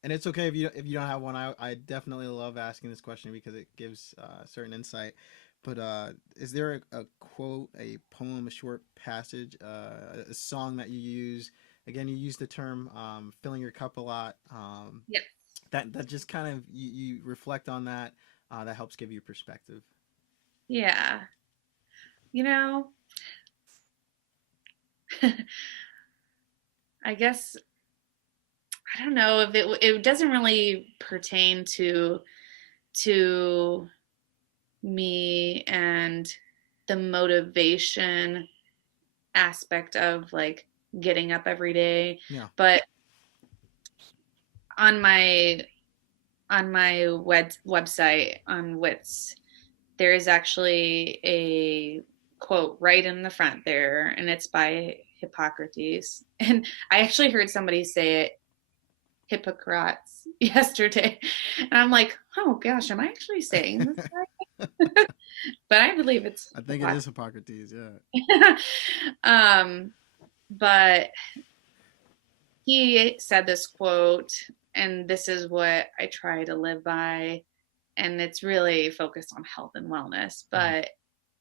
and it's okay if you don't have one. I definitely love asking this question because it gives certain insight. But is there a quote, a poem, a short passage, a song that you use? Again, you use the term filling your cup a lot. yeah, That just kind of you reflect on that. That helps give you perspective. yeah. You know, I guess I don't know if it doesn't really pertain to me and the motivation aspect of like getting up every day, Yeah. but on my website on WITS, there is actually a quote right in the front there, and it's by Hippocrates. And I actually heard somebody say it, Hippocrates, yesterday. And I'm like, oh gosh, am I actually saying this right? But I believe it's I think it is Hippocrates. Hippocrates. Yeah. um, but he said this quote, and this is what I try to live by. And it's really focused on health and wellness, Mhm. but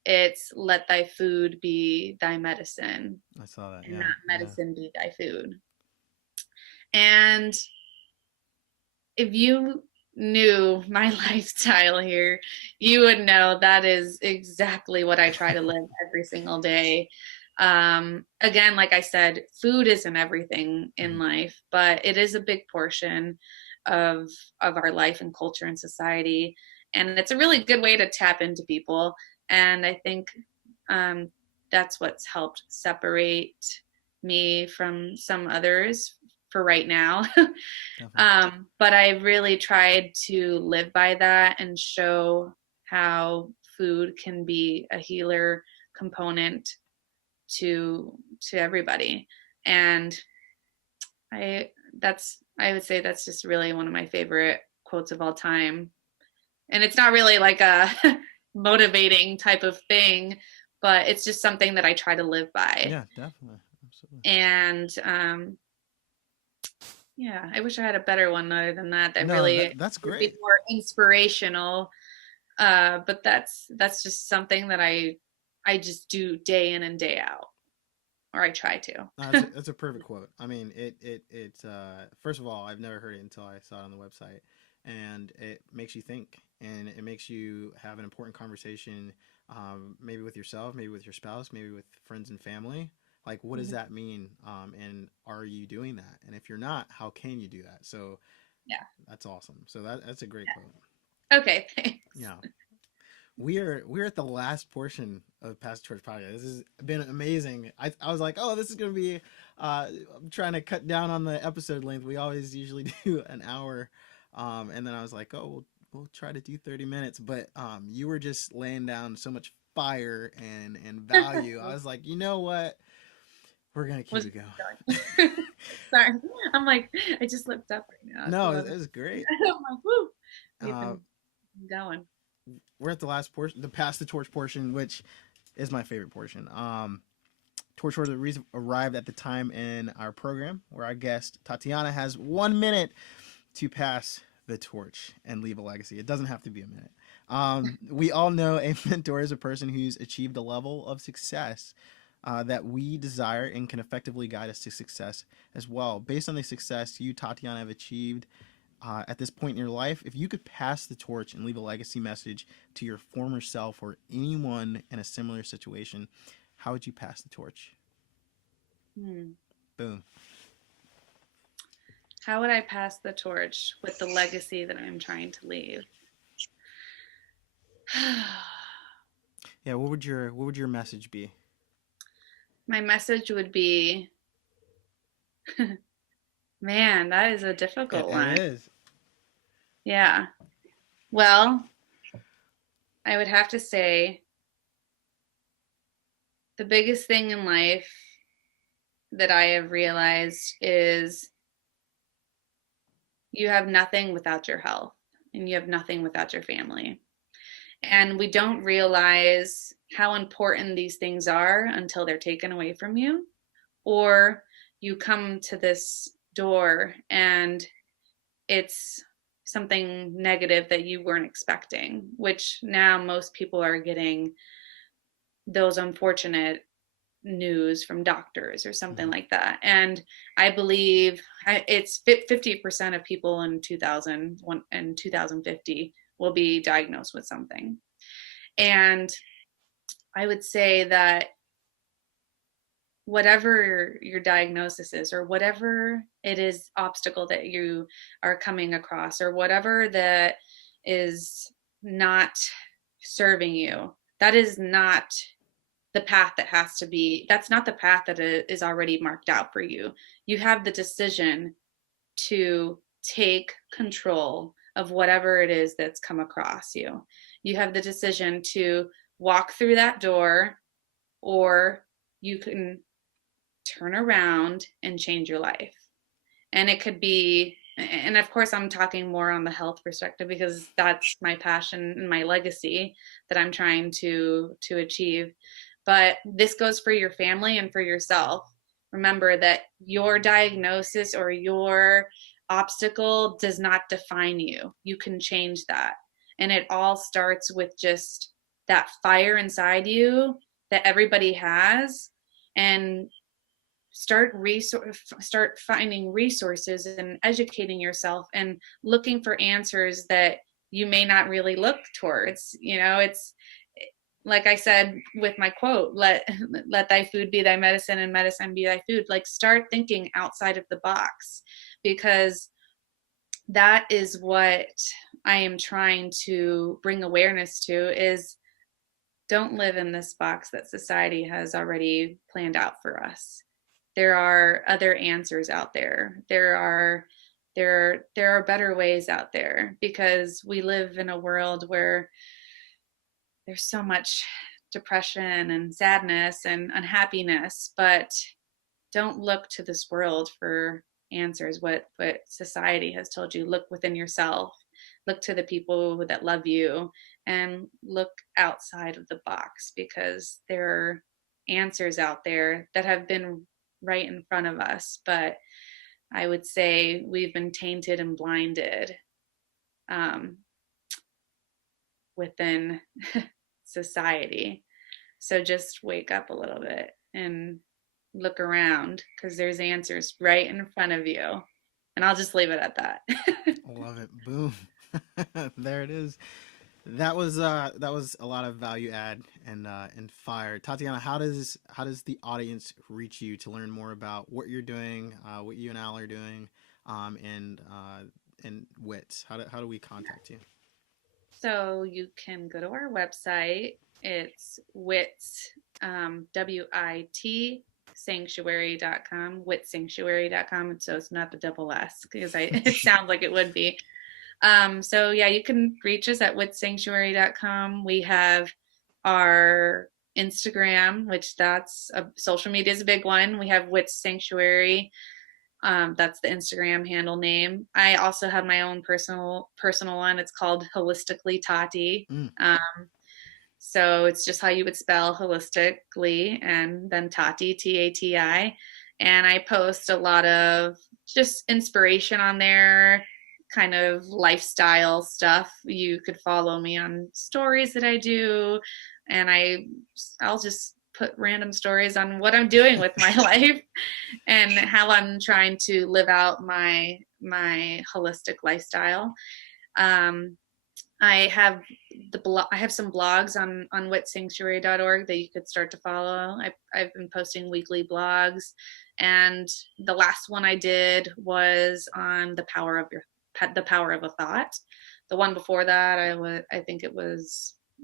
it's let thy food be thy medicine I saw that. and Yeah. not Yeah. medicine be thy food. And if you knew my lifestyle here, you would know that is exactly what I try to live every single day. Again, like I said, food isn't everything in Mhm. life, but it is a big portion of our life and culture and society. And it's a really good way to tap into people. And I think um, that's what's helped separate me from some others for right now. Definitely. But I really tried to live by that and show how food can be a healer component to everybody. And I I would say that's just really one of my favorite quotes of all time. And it's not really like a motivating type of thing, but it's just something that I try to live by. Yeah. Definitely. Absolutely. And Yeah, I wish I had a better one other than that that No, really that's would be great. more inspirational. But that's just something that I just do day in and day out, or I try to. That's a perfect quote. I mean, first of all, I've never heard it until I saw it on the website, and it makes you think, and it makes you have an important conversation, maybe with yourself, maybe with your spouse, maybe with friends and family. Like, what does Mhm. that mean? And are you doing that? And if you're not, how can you do that? So Yeah. that's awesome. So that's a great quote. Okay, thanks. Yeah. We're at the last portion of Past Torch podcast. This has been amazing. I was like, oh, this is gonna be. I'm trying to cut down on the episode length. We always usually do an hour, and then I was like, oh, we'll try to do 30 minutes. But you were just laying down so much fire and value. I was like, you know what? We're gonna keep Was it going. going. Sorry, I'm like I just looked up right now. It's No, 11. it was great. I'm like, woo, we've Uh, been going. we're at the last portion, the pass the torch portion, which is my favorite portion. Torch Wars arrived at the time in our program where our guest Tatiana has 1 minute to pass the torch and leave a legacy. It doesn't have to be a minute. We all know a mentor is a person who's achieved a level of success that we desire and can effectively guide us to success as well. Based on the success you, Tatiana, have achieved at this point in your life, if you could pass the torch and leave a legacy message to your former self or anyone in a similar situation, how would you pass the torch? Hmm. Boom. How would I pass the torch with the legacy that I'm trying to leave? Yeah, what would your message be? My message would be, man, that is a It, difficult it one. is. Yeah. Well, I would have to say the biggest thing in life that I have realized is you have nothing without your health and you have nothing without your family. And we don't realize how important these things are until they're taken away from you, or you come to this door and it's something negative that you weren't expecting, which now most people are getting those unfortunate news from doctors or something Mhm. like that. And I believe it's 50% of people in 2001 and 2050 will be diagnosed with something. And I would say that whatever your diagnosis is, or whatever it is obstacle that you are coming across, or whatever that is not serving you, that is not the path that has to be, that's not the path that is already marked out for you. You have the decision to take control of whatever it is that's come across you. You have the decision to walk through that door, or you can turn around and change your life. And it could be, and of course I'm talking more on the health perspective because that's my passion and my legacy that I'm trying to achieve. But this goes for your family and for yourself. Remember that your diagnosis or your obstacle does not define you. You can change that. And it all starts with just that fire inside you that everybody has, and start finding resources and educating yourself and looking for answers that you may not really look towards. It's like I said with my quote, let thy food be thy medicine and medicine be thy food. Like, start thinking outside of the box, because that is what I am trying to bring awareness to, is don't live in this box that society has already planned out for us. There are other answers out there. There are better ways out there, because we live in a world where there's so much depression and sadness and unhappiness. But don't look to this world for answers, what society has told you. Look within yourself, look to the people that love you, and look outside of the box, because there are answers out there that have been right in front of us. But I would say we've been tainted and blinded within society. So just wake up a little bit and look around, because there's answers right in front of you. And I'll just leave it at that. I love it. Boom. There it is. That was a lot of value add and fire. Tatiana, how does the audience reach you to learn more about what you're doing, what you and Al are doing, and WITS? How do we contact you? So you can go to our website. It's WITS, WIT sanctuary.com, witsanctuary.com. So it's not the double S, because it sounds like it would be. So yeah, you can reach us at witsanctuary.com. We have our Instagram, which social media is a big one. We have WITS Sanctuary. That's the Instagram handle name. I also have my own personal one. It's called Holistically Tati. So it's just how you would spell holistically, and then Tati, Tati. And I post a lot of just inspiration on there, kind of lifestyle stuff. You could follow me on stories that I do, and I'll just put random stories on what I'm doing with my life and how I'm trying to live out my holistic lifestyle. I have some blogs on witsanctuary.org that you could start to follow. I've been posting weekly blogs, and the last one I did was on the power of a thought. The one before that, I think it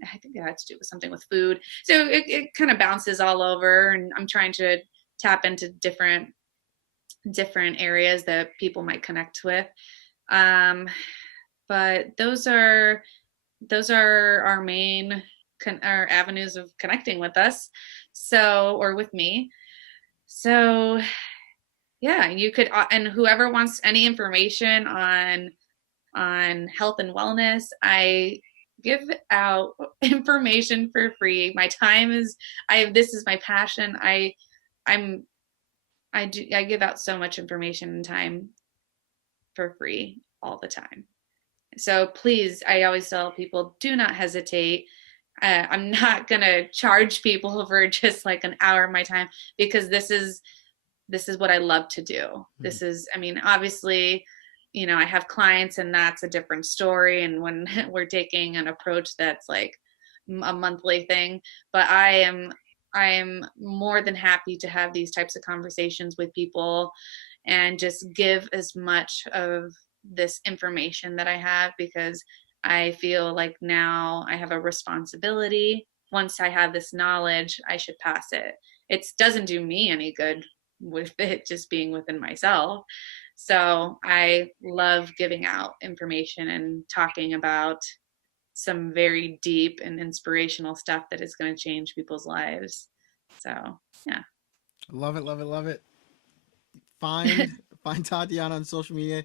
had to do with something with food. So it kind of bounces all over, and I'm trying to tap into different areas that people might connect with. But those are our main our avenues of connecting with us. Or with me. So yeah, you could, and whoever wants any information on health and wellness, I give out information for free. My time this is my passion. I give out so much information and time for free all the time. So please, I always tell people, do not hesitate. I'm not going to charge people for just like an hour of my time, because this is what I love to do. This is, obviously, I have clients, and that's a different story. And when we're taking an approach that's like a monthly thing, but I am more than happy to have these types of conversations with people and just give as much of this information that I have, because I feel like now I have a responsibility. Once I have this knowledge, I should pass it. It doesn't do me any good with it just being within myself. So I love giving out information and talking about some very deep and inspirational stuff that is going to change people's lives. So yeah. Love it, love it, love it. Find Tatiana on social media.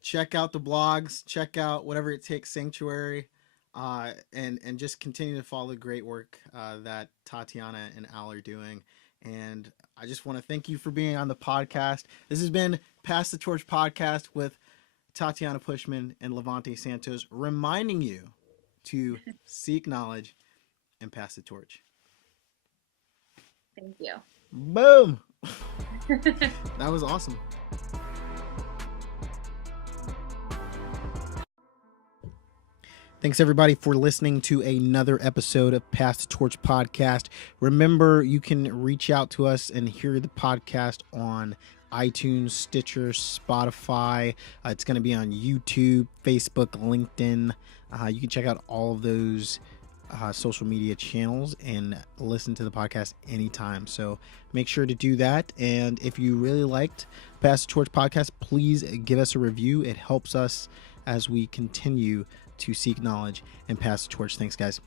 Check out the blogs, check out whatever it takes, Sanctuary, and just continue to follow the great work that Tatiana and Al are doing. And I just want to thank you for being on the podcast. This has been Pass the Torch podcast with Tatiana Pushman and Levante Santos, reminding you to seek knowledge and pass the torch. Thank you. Boom. That was awesome. Thanks, everybody, for listening to another episode of Pass the Torch podcast. Remember, you can reach out to us and hear the podcast on iTunes, Stitcher, Spotify. It's going to be on YouTube, Facebook, LinkedIn. You can check out all of those social media channels and listen to the podcast anytime. So make sure to do that. And if you really liked Pass the Torch podcast, please give us a review. It helps us as we continue to seek knowledge and pass the torch. Thanks, guys.